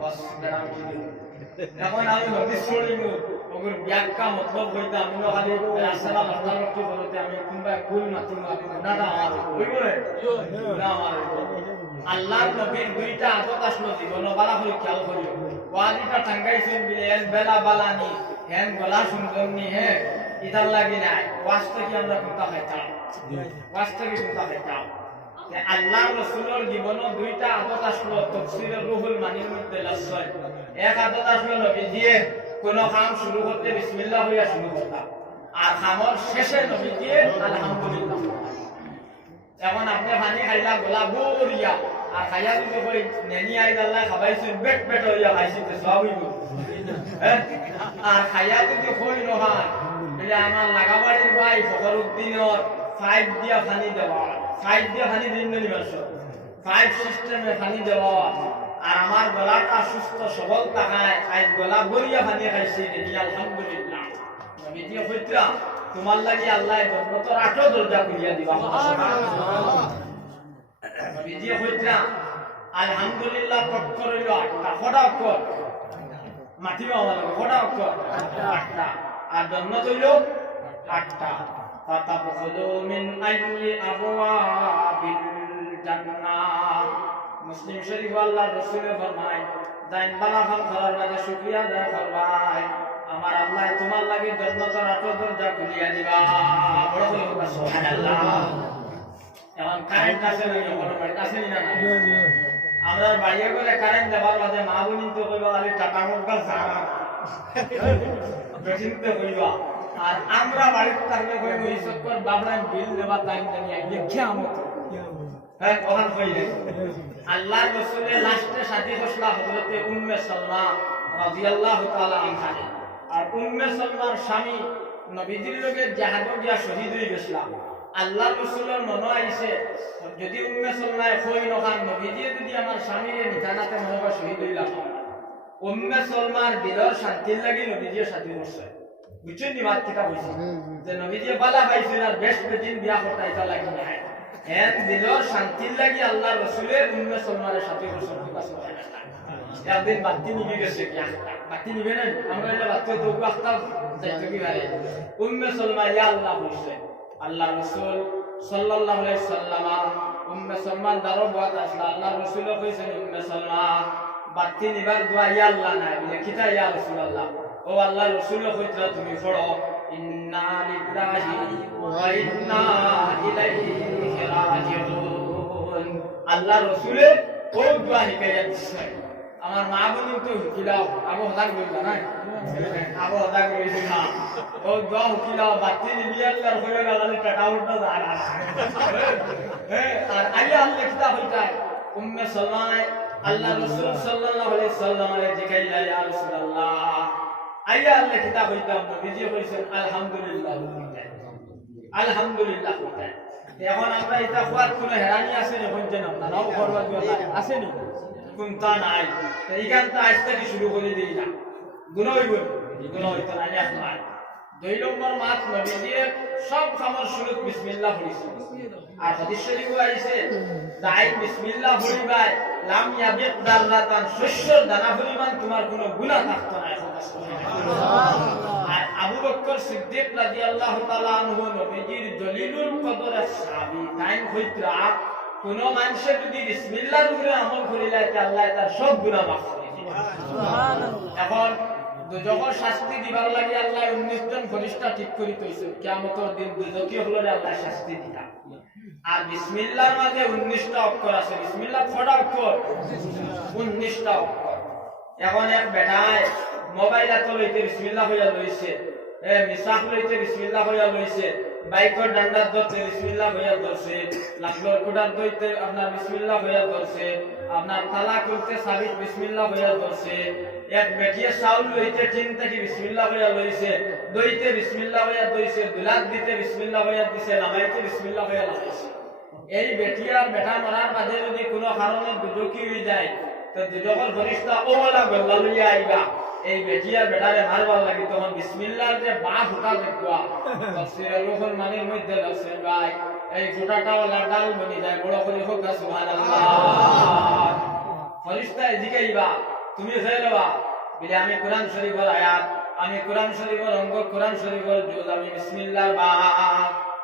বাস guarantee দিই এখন আমি হদিস পড়িমু ওগুর ব্যাখ্যা মতলব হইতা আমি খালি আসসালাম আল্লাহকে বলতে আমি কিংবা কুল মাতিম গুনাহটা আমার হইব না আমার আল্লাহর নবীর দুইটা আদত আসলো জীবন বালা হই খেয়াল করিও ওয়ালিটা টাঙ্গাইছেন বিলে এন বেলা বালানি হেন গলা শুনজননি হে ইতার লাগি নাই ওয়াস্তে কি আমরা কোনটা খাইতাম ওয়াস্তে কি কোনটা খাইতাম যে আল্লাহর রাসূলের জীবন দুইটা আদত আসলো তাফসীরের রুহুল মানির মধ্যে লসয় এক আদত আসলো নবীজিয়ে কোন কাম শুরু করতে বিসমিল্লাহ হইয়া শুরু করতাম আর কামর শেষে নবীজিয়ে আলহামদুলিল্লাহ এখন আপনি পানি খাইলা গোলা বরিয়া আর খাইয়া দিতে কই নেনি আইদ আল্লাহ খাবাইছেন পেট পেট হইয়া খাইছিতে সব হইব আর খাইয়া দিতে কই নহান বলে আমার লাগাবাড়ির ভাই ফখরউদ্দিনের 5 দিয়া পানি দেওয়া 5 দিয়া পানি দিন নি মাস 5 সিস্টেমে পানি দেওয়া আর আমার গলাটা সুস্থ সবল থাকায় আজ গলা বরিয়া পানি খাইছি নেনি আলহামদুলিল্লাহ নবীজি কইতা তোমার লাগি আল্লাহ জান্নাতের 8 দরজা খুলিয়া দিবা সুবহানাল্লাহ নবীজি কইতা আলহামদুলিল্লাহ তক্কর হইল 8টা ফটা অক্ষর মাটিবা হলো ফটা অক্ষর 8টা আর জান্নাত হইল 8টা ফাতাবখুলু মিন আইয়ি আবওয়াবিল জান্নাহ মুসলিম শরীফ আল্লাহর রাসূল ফরমায় দাইন বালা খাম করার মাঝে শুকরিয়া আদায় করবাই আমার আল্লাহ তোমার লাগি জান্নাতের 8 দরজা খুলিয়া দিবা বড় বড় সুবহানাল্লাহ এখন কারেন্ট আছে না বড় বড় আছে না আমরা বাইরে গেলে কারেন্ট দেবার মাঝে মা বলিন তো কইবা আরে টাটা মোটকা সারা বেশিতে কইবা আর আমরা বাড়িতে থাকলে কই ওই সকর বাবরান বিল দেবা টাইম জানিয়া দেখে আমত হ্যাঁ কোরআন কইলে আল্লাহর রাসূলের লাস্টে সাথী ফসলা হযরতে উম্মে সালমা রাদিয়াল্লাহু তাআলা আনহা আর উম্মে সালমার স্বামী নবীজির লগে জিহাদে গিয়া শহীদ হয়ে গেছিল আল্লাহর রাসূলের মনে আইছে যদি উম্মে সালমায় কই নখান নবীজি যদি আমার স্বামীরে নিজানাতে মনে শহীদ হইলাম উম্মে সালমার দিলর শান্তির লাগি নবীজি সাথী করছে বুঝছেন নি বাত কিটা কইছে যে নবীজি বালা পাইছিল আর বেশ দিন বিয়া করতে লাগি না এর দিলর শান্তির লাগি আল্লাহর রাসূলের উম্মে সালমার সাথী করছে সুবহানাল্লাহ একদিন বাতি নিভে গেছে কি বাতি নিভে না আমরা এটা বাতি তো আস্তা যাইতো কি ভাই উম্মে সালমা ইয়া আল্লাহ কইছে আল্লাহর রাসূল সাল্লাল্লাহু আলাইহি সাল্লাম উম্মে সালমা দারো বাত আসলা আল্লাহর রাসূল কইছেন উম্মে সালমা বাতি নিবার দোয়া ইয়া আল্লাহ না বলে কিটা ইয়া রাসূলুল্লাহ ও আল্লাহর রাসূল কইতরা তুমি পড়ো ইন্না লিল্লাহি ওয়া ইন্না ইলাইহি রাজিউন আল্লাহর রাসূলের ও দোয়া হিকায়া দিছে আমার মা বলি তো হুকিলাও আবু হদাক বলবা না আবু হদাক কইছে না ও দোয়া হুকিলাও বাতি নিবি আল্লাহর হয়ে গেল টাকা উঠা যায় আর আল্লাহ লিখতা হইতায় উম্মে সালমা আল্লাহ রাসূল সাল্লাল্লাহু আলাইহি সাল্লামের জিকাইলা ইয়া রাসূলুল্লাহ আইয়া আল্লাহ কিতাব হইতাম নবীজি কইছেন আলহামদুলিল্লাহ আলহামদুলিল্লাহ এখন আমরা এটা কোয়াত কোন হেরানি আছে নি হইছে না নাও করবা আছে নি কোনটা নাই এইখানটা আজকে শুরু করে দেই না গুণ হইব গুণ হইতো না এখন 2 নম্বর মাস নবীজি সব খামর শুরু বিসমিল্লাহ পড়িছে আর হাদিস শরীফে আইছে দাই বিসমিল্লাহ পড়িবাই লাম ইয়াবিক দাল্লাতান শস্যর দানা পরিমাণ তোমার কোনো গুনাহ থাকতো না সুবহানাল্লাহ আর আবু বকর সিদ্দিক রাদিয়াল্লাহু তাআলা আনহু নবীজির জলিলুল কদরের সাহাবী তাই হইতরা কোন মানুষ যদি বিসমিল্লাহর উপরে আমল করিলে আল্লাহ তার সব গুনাহ মাফ করে দিবেন সুবহানাল্লাহ এখন দুজকের শাস্তি দিবার লাগি আল্লাহ 19 জন ফেরেশতা ঠিক করি কইছে কিয়ামতের দিন দুজকি হলো আল্লাহ শাস্তি দিতা আর বিসমিল্লাহর মাঝে 19টা অক্ষর আছে বিসমিল্লাহ কয়টা অক্ষর 19টা অক্ষর এখন এক বেটায় মোবাইল হাতে লইতে বিসমিল্লাহ হইয়া লইছে মিসাফ লইতে বিসমিল্লাহ হইয়া লইছে বাইকর ডান্ডার ধরতে বিসমিল্লাহ হইয়া ধরছে লাকড়র কোটার দইতে আপনার বিসমিল্লাহ হইয়া ধরছে আপনার তালা করতে সাবিত বিসমিল্লাহ হইয়া ধরছে এক বেটিয়ে চাউল লইতে টিন থেকে বিসমিল্লাহ হইয়া লইছে দইতে বিসমিল্লাহ হইয়া দইছে দুলাত দিতে বিসমিল্লাহ হইয়া দিছে নামাইতে বিসমিল্লাহ হইয়া লাগাইছে এই বেটিয়া বেটা মরার বাদে যদি কোনো কারণে দুজকি হয়ে যায় তো দুজকের ফেরেশতা ওলা গল্লা লইয়া আইবা এই বেটিয়া বেটারে মারবার লাগি তখন বিসমিল্লাহর যে বা ফুটা দেখবা তাফসীরের রুহুল মানির মধ্যে আছে ভাই এই ফুটাটাও লাডাল বনি যায় বড় করে হোক সুবহানাল্লাহ ফেরেশতা এদিকে আইবা তুমি ফেলবা বলে আমি কোরআন শরীফের আয়াত আমি কোরআন শরীফের অঙ্গ কোরআন শরীফের জুজ আমি বিসমিল্লাহ বা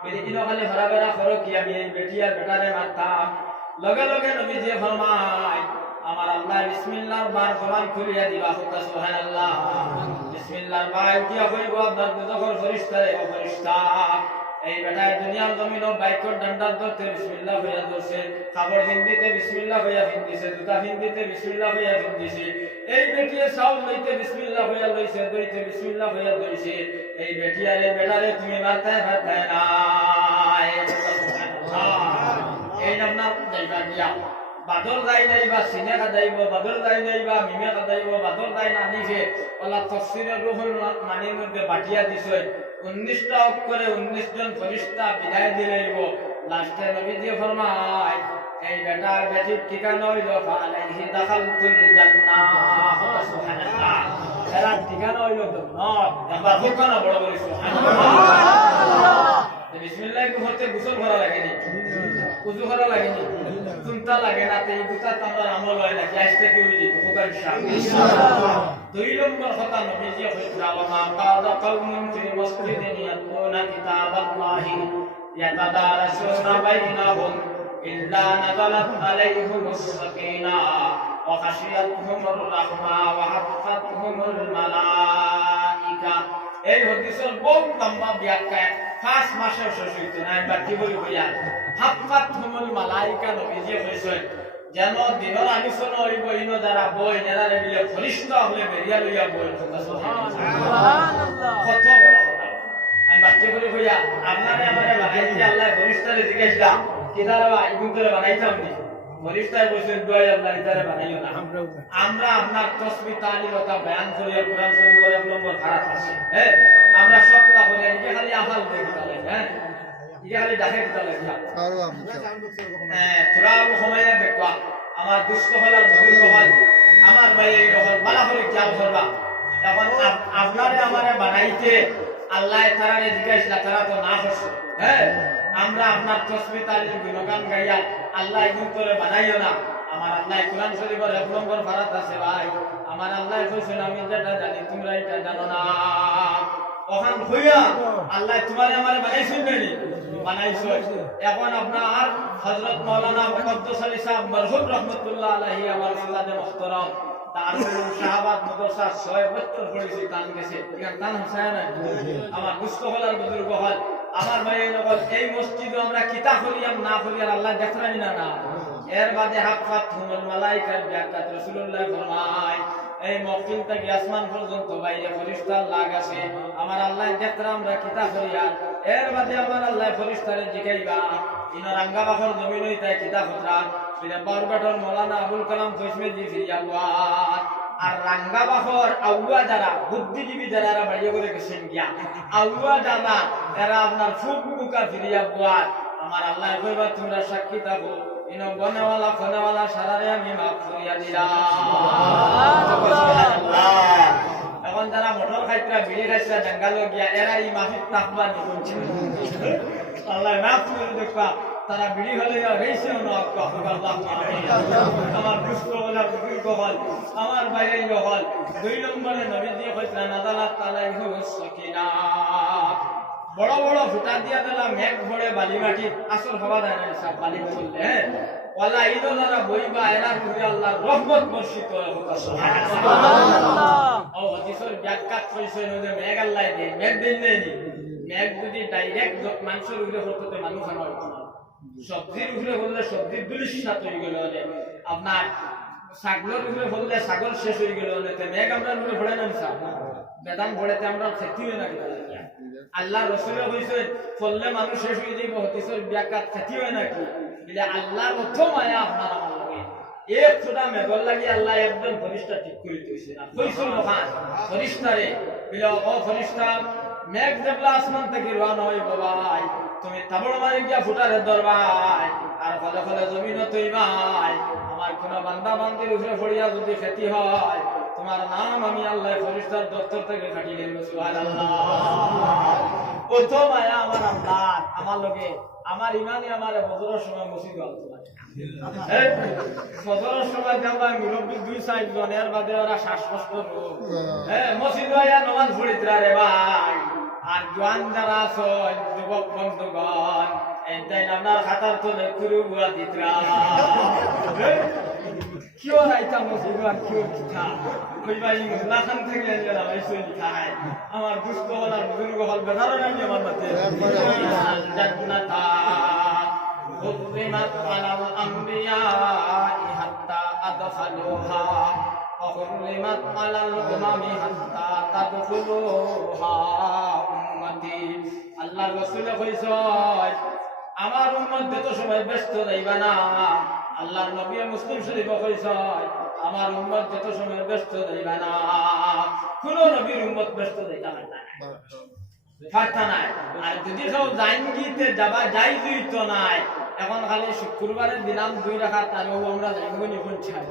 বলে দিন খালি ভরাবেরা করো কি আমি এই বেটি আর বেটারে মারতাম লগে লগে নবী যে ফরমায় আমার আল্লাহ বিসমিল্লাহর বার জবান খুলিয়া দিবা সুবহানাল্লাহ বিসমিল্লাহর বার উঠিয়া কইব আপনার দুজখর ফেরেশতারে ও ফেরেশতা এই বেটায় দুনিয়ার জমিন বাইকর ডান্ডার ধরতে বিসমিল্লাহ হইয়া ধরছে কাপড় হিন্দিতে বিসমিল্লাহ হইয়া হিন্দিছে জুতা হিন্দিতে বিসমিল্লাহ হইয়া হিন্দিছে এই বেটিয়ে চাউল লইতে বিসমিল্লাহ হইয়া লইছে দইতে বিসমিল্লাহ হইয়া দইছে এই বেটিয়ারে বেটারে তুমি মারতে পারতে না এই আপনার যাইবা দিয়া বাদর যাই যাইবা সিনে কাদাইব বাদর যাই যাইবা মিমে কাদাইব বাদর যাই না নিছে ওলা তফসিরের রুহুল মানির মধ্যে বাটিয়া দিছে 19টা অক্ষরে 19 জন ফেরেশতা বিদায় দিলেইব লাস্টে নবী দিয়ে ফরমায় এই বেটার বেটির ঠিকানা হইল ফালাইহি দাখালতুল জান্নাহ সুবহানাল্লাহ এরা ঠিকানা হইল জান্নাত একবার হুকানা বড় বড় সুবহানাল্লাহ বিসমিল্লাহ করতে গোসল করা লাগে নি ওযু করা লাগে নি চিন্তা লাগে না এই দুটা তোমার আমল হয় না ক্লাস থেকে উঠি হুকাম ইনশাআল্লাহ দুই নম্বর কথা নবীজি কইরা মা কাদা কওমুন ফি মাসজিদিন ইয়াতুনা কিতাবাল্লাহি ইয়াতাদারাসুনা বাইনাহুম ইল্লা নাযালাত আলাইহিমুস সাকিনাহ ওয়া খাশিয়াতুহুমুর রাহমা ওয়া হাফাতুহুমুল মালাইকা এই হাদিসের বহু লম্বা ব্যাখ্যা 5 মাসের শেষ হইতো না একবার কি বলি ভাইয়া হাফাতুহুমুল মালাইকা নবীজি কইছেন যেন দিনের আলোচনা হইব ইনো যারা বই নেরারে মিলে ফরিস্তা হলে বেরিয়া লইয়া বই সুবহানাল্লাহ কত বড় কথা আমি বাচ্চা বলি ভাইয়া আপনারে আমারে বানাইতে আল্লাহ ফরিস্তারে জিজ্ঞাসা কিদারা আইবুন করে বানাইতাম নি ফরিস্তায় বসে দোয়া আল্লাহ ইতারে বানাইও না আমরা আপনার তাসবিহ তাহলিল কথা বয়ান করি আর কোরআন শরীফ করে এক নম্বর খারাপ আছে হ্যাঁ আমরা সপ্তাহ হলে এই খালি আহাল দেখি তাহলে হ্যাঁ এই খালি দেখে তাহলে আর হ্যাঁ তোরা সময় দেখবা আমার দুষ্ট হল আর ভুল হল আমার ভাই হল বালা হল খেয়াল করবা এখন আপনারে আমারে বানাইতে আল্লাহ তারারে জিজ্ঞাসা তারা তো না করছে হ্যাঁ আমরা আপনার তাসবিহ তাহলিল গুণগান গাইয়া আল্লাহ এগুন করে বানাইও না আমার আল্লাহ কোরআন শরীফের এক নম্বর ফারাত আছে ভাই আমার আল্লাহ কইছেন আমি যেটা জানি তোমরা এটা জানো না ওখান হইয়া আল্লাহ তোমারে আমারে বানাইছেন নানি বানাইছো এখন আপনার হযরত মাওলানা মুকদ্দাস আলী সাহেব মরহুম রাহমাতুল্লাহ আলাইহি আমার উস্তাদে মুহতারাম দারুল শাহাবাদ মাদ্রাসা 6 বছর পড়েছি তান গেছে এখান তান হাসায় না আমার মুস্তফালার বুজুর্গ হল আমার ভাই নগল এই মসজিদে আমরা কিতাব পড়িয়াম না পড়িয়ার আল্লাহ দেখরানি না না এর বাদে হাফাতুহুমুল মালাইকা বিয়াকাত রাসূলুল্লাহ ফরমায় এই মক্কিল থেকে আসমান পর্যন্ত বাইরে ফেরেশতা লাগাছে আমার আল্লাহ দেখরা আমরা কিতাব পড়িয়া এর বাদে আমার আল্লাহ ফেরেশতারে জিগাইবা ইনা রাঙ্গা বাখর জমিন হইতা কিতাব পড়া বিনা বরবাটর মাওলানা আবুল কালাম ফৈসমে জি ফিরিয়াওয়াত আর রাঙ্গা বাখর আউয়া যারা বুদ্ধিজীবী যারা বাইরে করে গেছেন গিয়া আউয়া যারা এরা আপনার ফুকবুকা ফিরিয়াওয়াত আমার আল্লাহ কইবা তোমরা সাক্ষী থাকো ইনো গনেওয়ালা ফনেওয়ালা সারারে আমি মাফ করিয়া দিলাম সুবহানাল্লাহ এখন যারা মোটর খাইতরা বিড়ি খাইতরা জঙ্গল গিয়া এরা এই মাফিক তাকবা নি কোনছে আল্লাহ মাফ করে দেখবা তারা বিড়ি হলে রইছে না আল্লাহ আমার দুষ্ট বলা বুজুর্গ হল আমার বাইরে হল দুই নম্বরে নবী দিয়ে কইতরা নাযালাত আলাইহিস সাকিনাহ বড় বড় ফুটা দিয়া দিলা মেঘ ভরে বালি মাটি আসল হওয়া যায় না সব বালি বললে ওয়ালা ইদো যারা বইবা এরা করে আল্লাহর রহমত বর্ষিত হয় সুবহানাল্লাহ ও হাদিসের ব্যাখ্যা কইছে যে মেঘ আল্লাহ দেয় মেঘ দেন নাই মেঘ যদি ডাইরেক্ট মানুষের উপরে হতে মানুষ হয় সবজির উপরে বললে সবজির দুলিশাত হয়ে গেল আপনার ছাগলের উপরে বললে ছাগল শেষ হয়ে গেল মেঘ আমরা উপরে ভরে না বেদান ভরেতে আমরা ক্ষতি হয় না আল্লাহ রাসূলও কইছেন ফললে মানুষ শেষ হয়ে যাবে হাদিসের ব্যাখ্যা ক্ষতি হয় নাকি বলে আল্লাহর কত মায়া আপনার আমার লাগে এক ছোটা মেঘল লাগি আল্লাহ একদম ফরিস্তা ঠিক করে দিয়েছে না কইছিল খান ফরিস্তারে বলে ও ফরিস্তা মেঘ দেখলা আসমান থেকে রওনা হয় বাবাই তুমি তাবড় মারি গিয়া ফুটারে দরবাই আর ফলে ফলে জমিন তৈবাই আমার কোন বান্দা বান্দির উপরে পড়িয়া যদি ক্ষতি হয় তোমার নাম আমি আল্লাহ ফেরেশতার দপ্তর থেকে কাটিয়ে দেব সুবহানাল্লাহ কত মায়া আমার আল্লাহ আমার লগে আমার ইমানে আমার হযরতের সময় মসজিদ আলোচনা সদরের সময় দেখলাম মুরব্বী 2-4 জনের বাদে ওরা শ্বাসকষ্ট রোগ মসজিদ আয়া নমাজ পড়িতরা রে ভাই আর জোয়ান যারা আছো যুবক বন্ধুগণ এইটাই আপনার খাতার তলে কুরু বুয়া দিতরা কিয় রাইতা মসজিদ আর কিয় কিথা কইবাই মুল্লা খান থেকে এলা আইসো লিখায় আমার দুস্থ হল আর বুজুর্গ হল বেদার নাই আমার মতে জান্নাতা حرمت على الأنبياء حتى أدخلوها وحرمت على الأمم حتى تدخلوها أمتي আল্লাহ রাসূল কইছে আমার উম্মত যত সময় ব্যস্ত যাইবা না আল্লাহর নবী মুসলিম শরীফ কইছে আমার উম্মত যত সময় ব্যস্ত যাইবা না কোন নবীর উম্মত ব্যস্ত যাইতা না ফাটা নাই আর যদি সব জাইনগিতে যাবা যাই তো নাই এখন খালি শুক্রবারের দিনাম 2 রাকাত আর ও আমরা যাইবো নি কোন চাই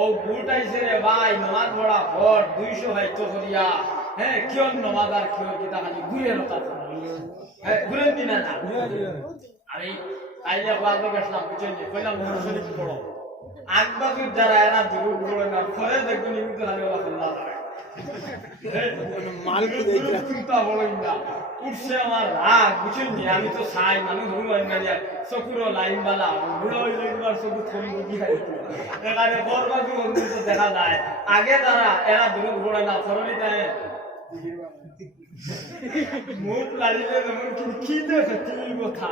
ও বুটাইছে রে ভাই নামাজ পড়া পড় 200 ভাই তো করিয়া কিয়ন নামাজ আর কিয়ন কিতা খালি ঘুরে রতা ঘুরে দিনা না আমি আইলে ওয়াজে গেছলাম বুঝছেন কইলাম শরীফ পড়ো আগবাজুর যারা এরা দুরুদ পড়ে না পরে দেখুন কিন্তু খালি আল্লাহ মালিক চিন্তা বলেন না উঠছে আমার রাগ বুঝছেন আমি তো চাই মানুষ চকুর লাইন বালা বুড়ো হইলে চকু থরি বুঝি খাই এখানে বরবাদু তো দেখা যায় আগে যারা এরা দূর ঘোড়ে না সরলি তাই মুখ লাগিলে যেমন কি দেখে তুই কথা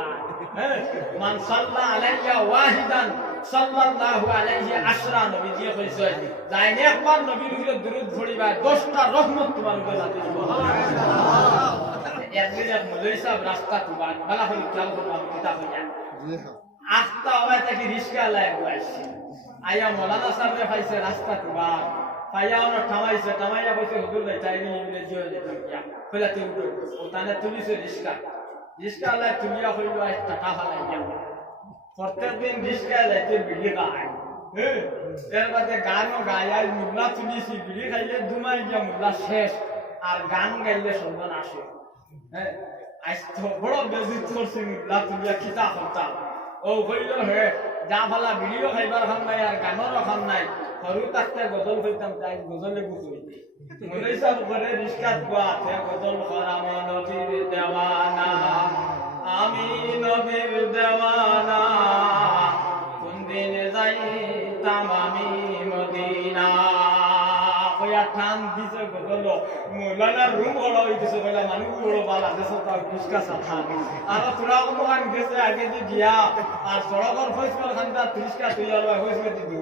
মান সাল্লা আলাইয়া ওয়াহিদান সাল্লাল্লাহু আলাইহি আশরা নবী দিয়ে কইছে যাইনে একবার নবীর উপরে দরুদ পড়িবা 10টা রহমত তোমার উপরে নাযিল হবে সুবহানাল্লাহ একদিন এক মুলাই সাহেব রাস্তা তুবান বালা হলি খেয়াল করবা কিতাব হইয়া আস্তা হয় তাকে রিস্কা লাগবে আসছে আয়া মৌলানা সাহেবরে পাইছে রাস্তা তুবান পাইয়া ওনা থামাইছে থামাইয়া কইছে হুজুর ভাই তাইনি ইংরেজি হয়ে যেত কিয়া কইলা তুই উঠো ও তানে তুলিছে রিস্কা লাই তুলিয়া হইলো আজ টাকা ফালাইয়া প্রত্যেক দিন রিস্কা লাইতে বিড়ি খায় এর বাদে গানও গায় মুল্লা তুলিছি বিড়ি খাইলে দুমাই গিয়া মুল্লা শেষ আর গান গাইলে সন্ধান আসে আজ তো বড় বেজিত করছি মুল্লা তুলিয়া কিতা করতাম ও হইল হে যা ফালা বিড়িও খাইবার খান নাই আর গানেরও খান নাই সরু তাকতে গজল হইতাম তাই গজলে বুক হইতে মুলাই সাহেব করে রিস্কাত গোয়াতে গজল করাম নবীর দেওয়ানা আমি নবীর দেওয়ানা কোন দিন যাইতাম আমি মদিনা কইয়া ঠান দিছে গজল মৌলানা রুম হলো হইতেছে কইলা মানুষ বড় বালা দেশে তো রিস্কা সাথা আর তোরা কতখান গেছে আগে যে গিয়া আর সড়কের ফয়সল খানটা রিস্কা তুইয়া লয় হইছে দিদু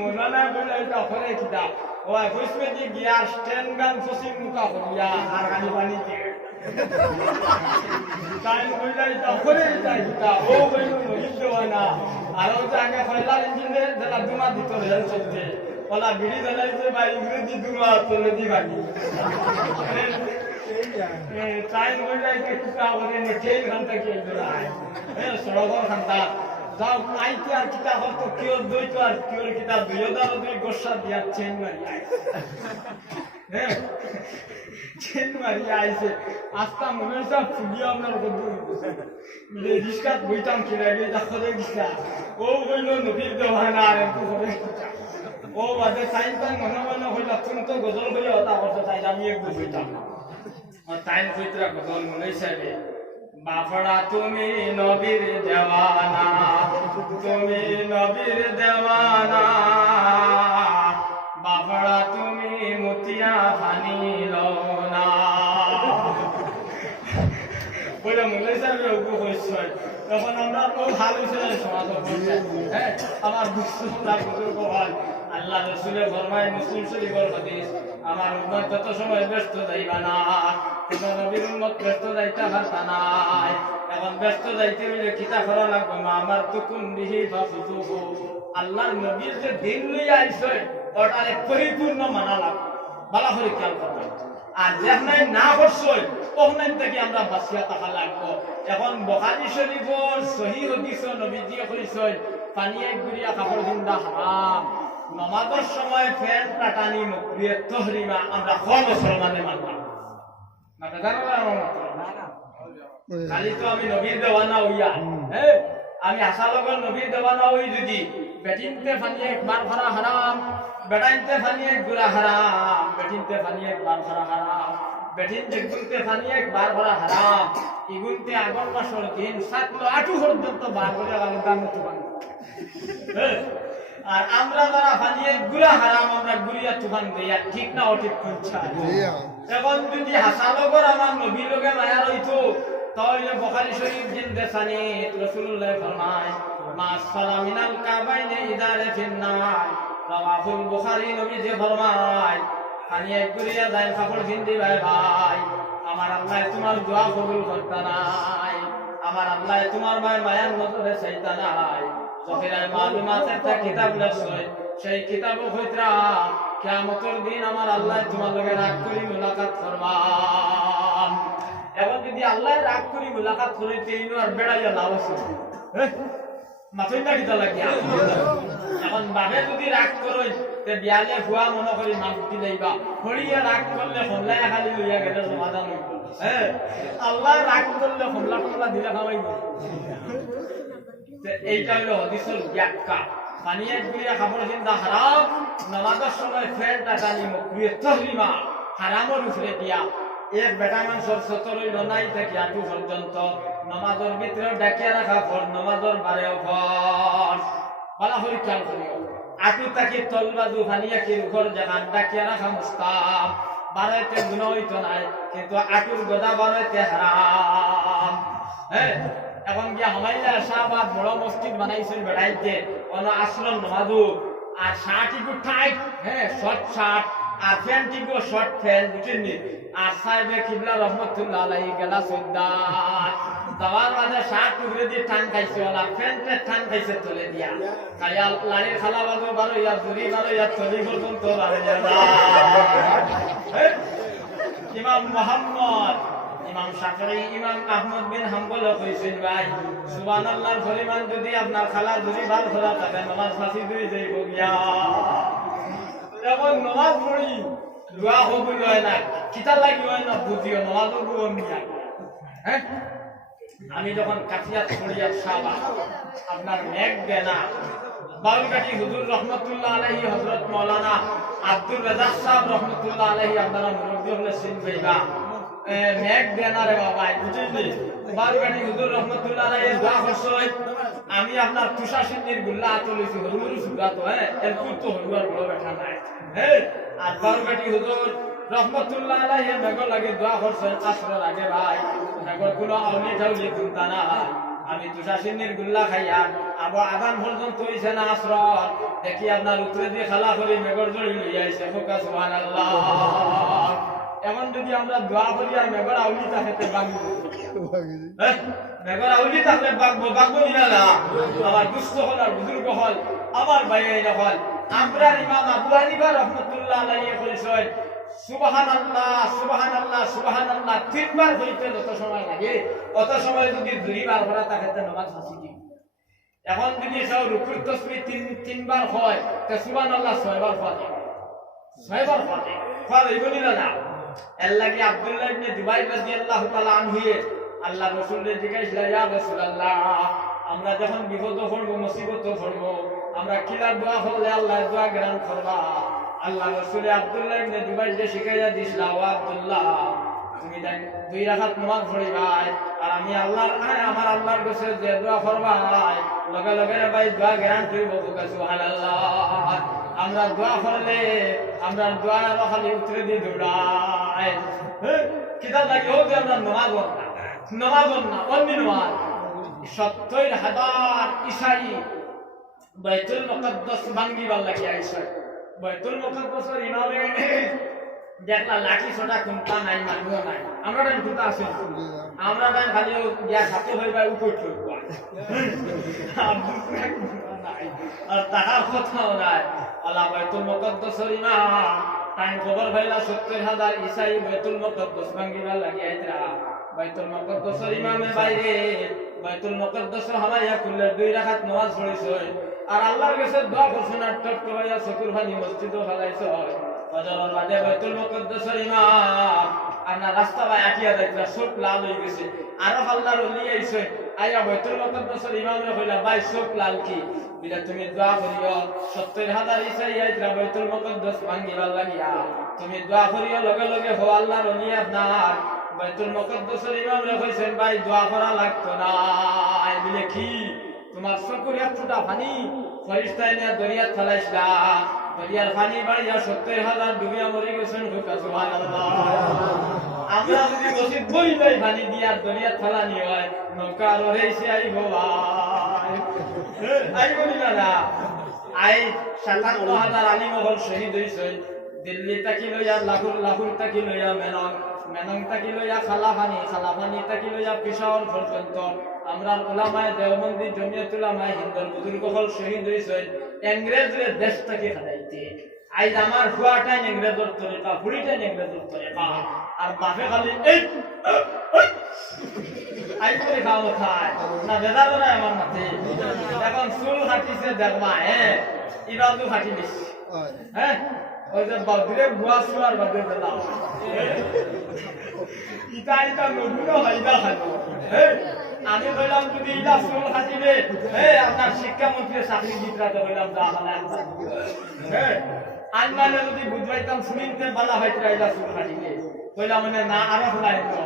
মৌলানা কইলা এটা করে কিতা ও হইছে যে গিয়া স্ট্যান্ড গান ফসি মুকা করিয়া আর গানি পানি কে তাই কইলা এটা করে এটা কিতা ও কইলো নহিত দেওয়ানা আর ও আগে কইলা ইঞ্জিনে দেলা দুমা দিত রেল চলতে ওলা বিড়ি জ্বালাইছে বা ইংরেজি দুমা চলে দি বাকি তাই কইলা এটা কিতা করে নেটেল ঘন্টা কি দরায় সড়কর ঘন্টা যাও আইতে আর কিতা হতো কিও দই তো আর কিওর কিতা 2002 গোসা দিয়া চেন মারি চেন মারি আইছে আস্তা মনে সব ফুলিয়া আপনার বন্ধু মিলে রিস্কাত বইতাম কিনা গিয়ে দেখতে গিয়া ও কইল নবীর দেওয়ানা আর একটু করে ও বাদে সাইন তাই মনে মনে হইলা তুমি তো গজল হইয়া হতা করতে তাই আমি একটু বইতাম আর টাইম কইতরা গজল মনে চাইবে বাফড়া তুমি নবীর দেওয়ানা তুমি নবীর দেওয়ানা বাফড়া তুমি মতিয়া ফানি লওনা বলে মুলাই সাহেবের উপ হইছে তখন আমরা খুব ভালো ছিল সমাজ আমার দুঃসমতা বুজুর্গ ভাই আল্লাহ রাসূলের ফরমায় মুসলিম শরীফের হাদিস আমার উম্মত যত সময় ব্যস্ত যাইবা না কিন্তু নবীর উম্মত ব্যস্ত যাইতা পারতা নাই এখন ব্যস্ত যাইতে হইলে কিতা করা লাগবে মা আমার তুকুন বিহি ফাফুতুহু আল্লাহর নবীর যে দিন লইয়া আইছে ওটারে পরিপূর্ণ মানা লাগবে ভালো করে খেয়াল করবেন আর যেখানে না করছই ওখানে থেকে আমরা বাঁচিয়া থাকা লাগবো এখন বুখারী শরীফের সহিহ হাদিস নবীজি কইছেন পানি এক গুড়িয়া কাপড় জিন্দা হারাম নামাজের সময় ফ্যান কাটানি মুকরিয়ে তহরিমা আমরা কোন মুসলমানে মানলাম না জানো না খালি তো আমি নবীর দেওয়ানা হইয়া হ্যাঁ আমি আশা লগর নবীর দেওয়ানা হই যদি বেটিনতে ফানিয়ে একবার ভরা হারাম বেটাইনতে ফানিয়ে গুড়া হারাম বেটিনতে ফানিয়ে একবার ভরা হারাম বেটিন দেখতে ফানিয়ে একবার ভরা হারাম ইগুনতে আগর মাসের দিন 7 পর্যন্ত বার করে গেল দাম তুফান আর আমরা যারা ফানিয়ে গুড়া হারাম আমরা গুড়িয়া তুফান দেয়া ঠিক না অঠিক কোনটা এখন যদি হাসা লগর আমার নবীর লগে মায়া রইতো তাহলে বুখারী শরীফ জিলদে সানি রাসূলুল্লাহ ফরমায় মা সালামিনাল কাবাইনে ইদারে ফিন্নার রাওয়াহুল বুখারী নবী যে ফরমায় ফানিয়ে গুড়িয়া যায় কাপড় ভিন্দি ভাই ভাই আমার আল্লাহ তোমার দোয়া কবুল করতে নাই আমার আল্লাহ তোমার মায়ার নজরে চাইতা নাই জহিরায় মালুমাত একটা কিতাব লেখছে সেই কিতাবও হইতরা কিয়ামতের দিন আমার আল্লাহ তোমার লগে রাগ করি মুলাকাত করবান এখন যদি আল্লাহ রাগ করি মুলাকাত করিতে ইনো আর বেড়াইয়া লাভ আছে মাথৈ না কিতা লাগিয়া এখন বাপে যদি রাগ করই তে বিয়ালে ভুয়া মনে করি মাছ দিলাইবা হরিয়া রাগ করলে হল্লা খালি লইয়া গেলে সমাধান হইব হ্যাঁ আল্লাহ রাগ করলে হল্লা টল্লা দিলে খাওয়াইব এইটা হলো হাদিসের ব্যাখ্যা পানিয়ে গুলিয়া খাবার চিন্তা হারাম নামাজের সময় ফেল টাকানি মুখে তহরিমা হারামের উপরে দিয়া এক বেটা মানুষের সতরই লনাই থেকে আটু পর্যন্ত নামাজের ভিতরে ডাকিয়া রাখা ফর নামাজের বারেও ফর বলা হরি খেয়াল করিও আটু তাকি তলবাদু ফানিয়া কি ঘর জাগান ডাকিয়া রাখা মুস্তাব বারেতে গুনাহ হইতো নাই কিন্তু আটুর গদা বারেতে হারাম হ্যাঁ এখন গিয়া হামাইলা শাহবাদ বড় মসজিদ বানাইছেন বেড়াইতে অন আশ্রম নামাজু আর শার্টিকু টাইট হ্যাঁ শর্ট শার্ট আর প্যান্টিকু শর্ট প্যান্ট বুঝেননি আর সাহেবে কিবলা রহমতুল্লাহ আলাইহি গেলা সদ্দাত দাওয়ার মাঝে শার্ট উগরে দিয়ে টান খাইছে ওলা প্যান্টের টান খাইছে চলে দিয়া কায়া লাড়ির খালা বাজু বারো ইয়া জুরি বারো ইয়া চলি পর্যন্ত বারে যা ইমাম মুহাম্মদ ইমাম শাফিঈ ইমাম আহমদ বিন হাম্বল কইছেন ভাই সুবহানাল্লাহর পরিমাণ যদি আপনার খালার যদি ভাল খোলা থাকে নামাজ ফাঁসি দিয়ে যাইব গিয়া এখন নামাজ পড়ি দোয়া কবুল হয় না কিতা লাগি হয় না বুঝিও নামাজও কবুল নিয়া হ্যাঁ আমি যখন কাফিয়াত পড়িয়া শাহবাগ আপনার মেঘ দেনা বাউলকাটি হুজুর রহমতুল্লাহ আলাইহি হযরত মাওলানা আব্দুর রাজ্জাক সাহেব রহমতুল্লাহ আলাইহি আপনারা মুরব্বি হলে চিনবেইবা মেঘ দেনারে বাবা বুঝিনি বাউলকাটি হুজুর রহমতুল্লাহ আলাইহি দোয়া করছই আমি আপনার তুষাসিন্দির গুল্লা আতলিছি হুজুর সুগাত হ্যাঁ এরকম তো হইবার বড় ব্যাটা নাই হ্যাঁ আর বাউলকাটি হুজুর রহমতুল্লাহ আলাইহি মেঘ লাগে দোয়া করছেন আসরের আগে ভাই মেঘর কোনো আউলি টাউলি চিন্তা না আমি তুষাসিন্দির গুল্লা খাইয়া আবার আদান পর্যন্ত হইছে না আসর দেখি আপনার উত্তরে দিয়ে খালা করি মেঘর জড়ি লইয়া আইছে ফোকা সুবহানাল্লাহ এখন যদি আমরা দোয়া করি আর মেঘর আউলি তাকে বাগবো মেঘর আউলি তাকে বাগবো দিনা না আমার দুস্থ হল আর বুজুর্গ হল আমার ভাইয়েরা হল আমরা ইমাম আবু হানিফা রাহমাতুল্লাহ আলাইহি কইছেন সুবহানাল্লাহ সুবহানাল্লাহ সুবহানাল্লাহ তিনবার কইতে যত সময় লাগে অত সময় যদি দুইবার করা থাকে তে নামাজ ফাঁসি দিই এখন যদি সব রুকুর তাসবিহ তিনবার হয় তে সুবহানাল্লাহ 6 বার পড়ে 6 বার পড়ে হইবনি না এর লাগি আব্দুল্লাহ ইবনে জুবাইর রাদিয়াল্লাহু তাআলা আনহু আল্লাহ রাসূলের জিজ্ঞাসা ইয়া রাসূলুল্লাহ আমরা যখন বিপদ পড়ব মুসিবত পড়ব আমরা কিলা দোয়া করলে আল্লাহ দোয়া গ্রহণ করবা আল্লাহ রাসূল আব্দুল্লাহ ইবনে জুবাইর যে শিখাইয়া দিছিলা ও আব্দুল্লাহ তুমি দুই রাকাত নামাজ পড়িবাই আর আমি আল্লাহর আমার আল্লাহর কাছে যে দোয়া করবাই লগে লগে ভাই দোয়া গ্রহণ করিব সুবহানাল্লাহ আমরা দোয়া করলে আমরা দোয়া খালি উত্তরে দিয়ে দৌড়াই কিতাব লাগে হোক যে আমরা নামাজ না অন্য নামাজ 70,000 ঈসাই বাইতুল মুকদ্দাস ভাঙ্গিবার লাগি আইছে বাইতুল মুকদ্দাসের ইমামে দেখলা লাঠি ছোটা কোনটা নাই মানুষ নাই আমরা টাইম কোনটা আছে আমরা টাইম খালি গিয়া ছাত্র হইবা উপর চড়বা আর তাহার কথাও নাই আল্লাহ বাইতুল মুকদ্দাসের ইমাম টাইম খবর ভাইলা 70,000 ঈসাই বাইতুল মুকদ্দাস ভাঙ্গিবার লাগি আইতরা বাইতুল মুকদ্দাসের ইমামে বাইরে বাইতুল মুকদ্দাস হামাইয়া কুল্লের 2 রাকাত নামাজ পড়িছে আর আল্লাহর কাছে দোয়া করছেন আর টপ টপাইয়া চকুর পানি মসজিদও ফেলাইছে ফজরের বাদে বাইতুল মুকদ্দাসের ইমাম আপনার রাস্তা বাই আটিয়া যাইতরা সব লাল হয়ে গেছে আরো আল্লাহর ওলি আইছে আইয়া বাইতুল মুকদ্দাসের ইমামরে কইলা ভাই সব লাল কি বিলা তুমি দোয়া করিও ৭০,০০০ ইসাই আইতরা বাইতুল মুকদ্দাস ভাঙিবার লাগিয়া তুমি দোয়া করিও লগে লগে হো আল্লাহর ওলি আপনার বাইতুল মুকদ্দাসের ইমামরে কইছেন ভাই দোয়া করা লাগতো না আই বলে কি তোমার চকুর এক ফোঁটা পানি ফেরেশতা এনে দরিয়াত ফেলাইছিলা দরিয়ার পানি বাড়িয়া ৭০,০০০ ডুবিয়া মরে গেছেন সুবহানাল্লাহ আমরা যদি মসজিদ বই লই পানি দিয়া দরিয়াত ফেলানি হয় নৌকা রইছে আইবো ভাই আইবো না আই ৫৭,০০০ আলী মহল শহীদ হইছে দিল্লি তাকি লইয়া লাহোর তাকি লইয়া মেনং তাকি লইয়া খালাফানি তাকি লইয়া পেশাওয়ার পর্যন্ত আমরা উলামায়ে দেওবন্দি জমিয়ত উলামায়ে হিন্দর বুজুর্গ হল শহীদ হইছে ইংরেজদের দেশ থেকে হারাইতে আইজ আমার হুয়াটাই ইংরেজের তরিকা হুড়িটাই ইংরেজের তরিকা আর বাপে খালি এই আই করে খাও খায় না বেদা করে আমার মাথে এখন চুল কাটিছে দেখবা ইবাদু কাটি দিছে হ্যাঁ ওই যে বাদুরে বুয়া সুয়ার বাদে বেলা ইটা নতুন হাইদা খালো আমি বললাম যদি ইলা চুল কাটিবে আপনার শিক্ষামন্ত্রী চাকরি দিতে বললাম যা আনমানে যদি বুঝবাইতাম শুনিতে বালা হইতরা ইলা চুল কাটিবে কইলা মানে না আরো ফলাই তো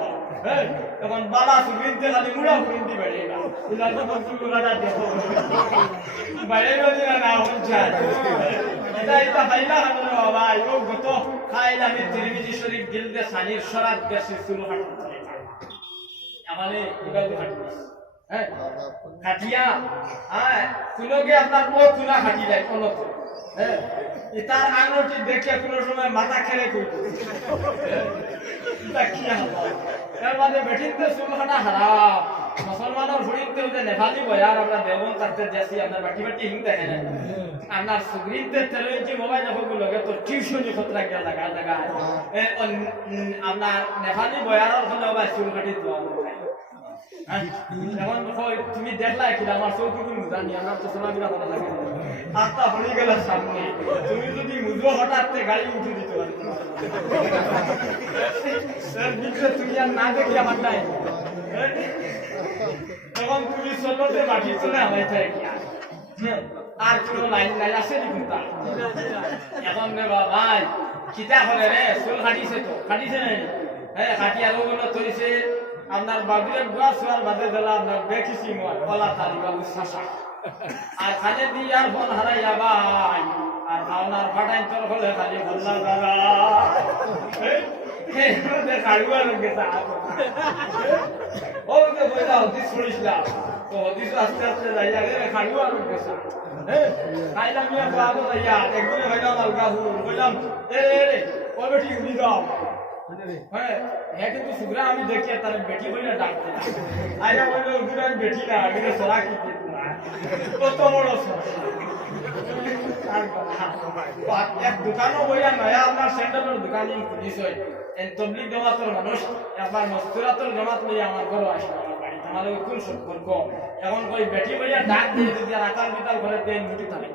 তখন বালা শুনিতে খালি মুড়া শুনিতে বেড়ে না ইলা তো চুল কাটা দেখো বাইরে বলি না হচ্ছে এটা বাইলা হলো ভাই ও গত খাইলা আমি তিরমিজি শরীফ গিলদে সানির শরাত বেশি চুল কাটতে আমালে ইবাদু কাটিস কাটিয়া কোনোকে আপনার ও চুলা কাটি যায় কোনো তার আঙুলটি দেখে কোনো সময় মাথা খেলে করতো এর মানে বেঠিনতে চুল কাটা হারাম মুসলমানের ঘুরিতে হতে নেপালি বয়ার আমরা দেবন তাতে যাচ্ছি আপনার বাটি হিং দেখে না আপনার সুগ্রিতে তেলঞ্চি মোবাইল যখন লগে তো টিউশনি খতরা গিয়া জায়গা আপনার নেপালি বয়ারের হলে চুল কাটি দেওয়া এখন তুমি দেখলাই কি আমার চৌকি তুমি জানি আমার তো সোনা বিনা কথা লাগে আত্মা হয়ে গেল সামনে তুমি যদি মুজো হঠাৎ গাড়ি উঠে দিতে পারো তুমি আর না দেখি আমার নাই তখন তুমি চলতে বাকি চলে আমায় থাকে কি আর কোনো লাইন নাই আছে নি কোনটা এখন রে ভাই কিতা হলে রে চুল কাটিছে নাই কাটি আরো গুলো তৈছে আপনার বাবুরের বুয়া সোয়ার বাদে দিলা আপনার বেকিসি ময় কলা তালি বাবু শাসা আর খালে দিয়ে আর ফোন হারাইয়া ভাই আর ভাওনার ফাটাই তোর হলে খালি বললা দাদা কাড়ুয়া লোক গেছে ও যে বইলা হদিস শুনিসলাম তো হদিস আস্তে আস্তে যাইয়া রে কাড়ুয়া লোক গেছে খাইলাম মিয়া বাবু যাইয়া একদিন হইলাম আলগা হুল বললাম এ রে কবে ঠিক উনি দাও হ্যাঁ কিন্তু সুগ্রা আমি দেখি তার বেটি বইলে ডাকতে আইয়া বললো ওগুলো আমি বেটি না আমি সরা কি কত বড় এক দোকানও বইয়া নয়া আপনার সেন্টারের দোকানে খুলিস তবলিগ জমাতের মানুষ একবার মস্তুরাতের জমাত লইয়া আমার ঘর আসে আমার বাড়ি আমাদের কোন সম্পর্ক এখন কই বেটি বইয়া ডাক দিয়ে যদি আকাল বিতাল ঘরে দেন মুটি থাকে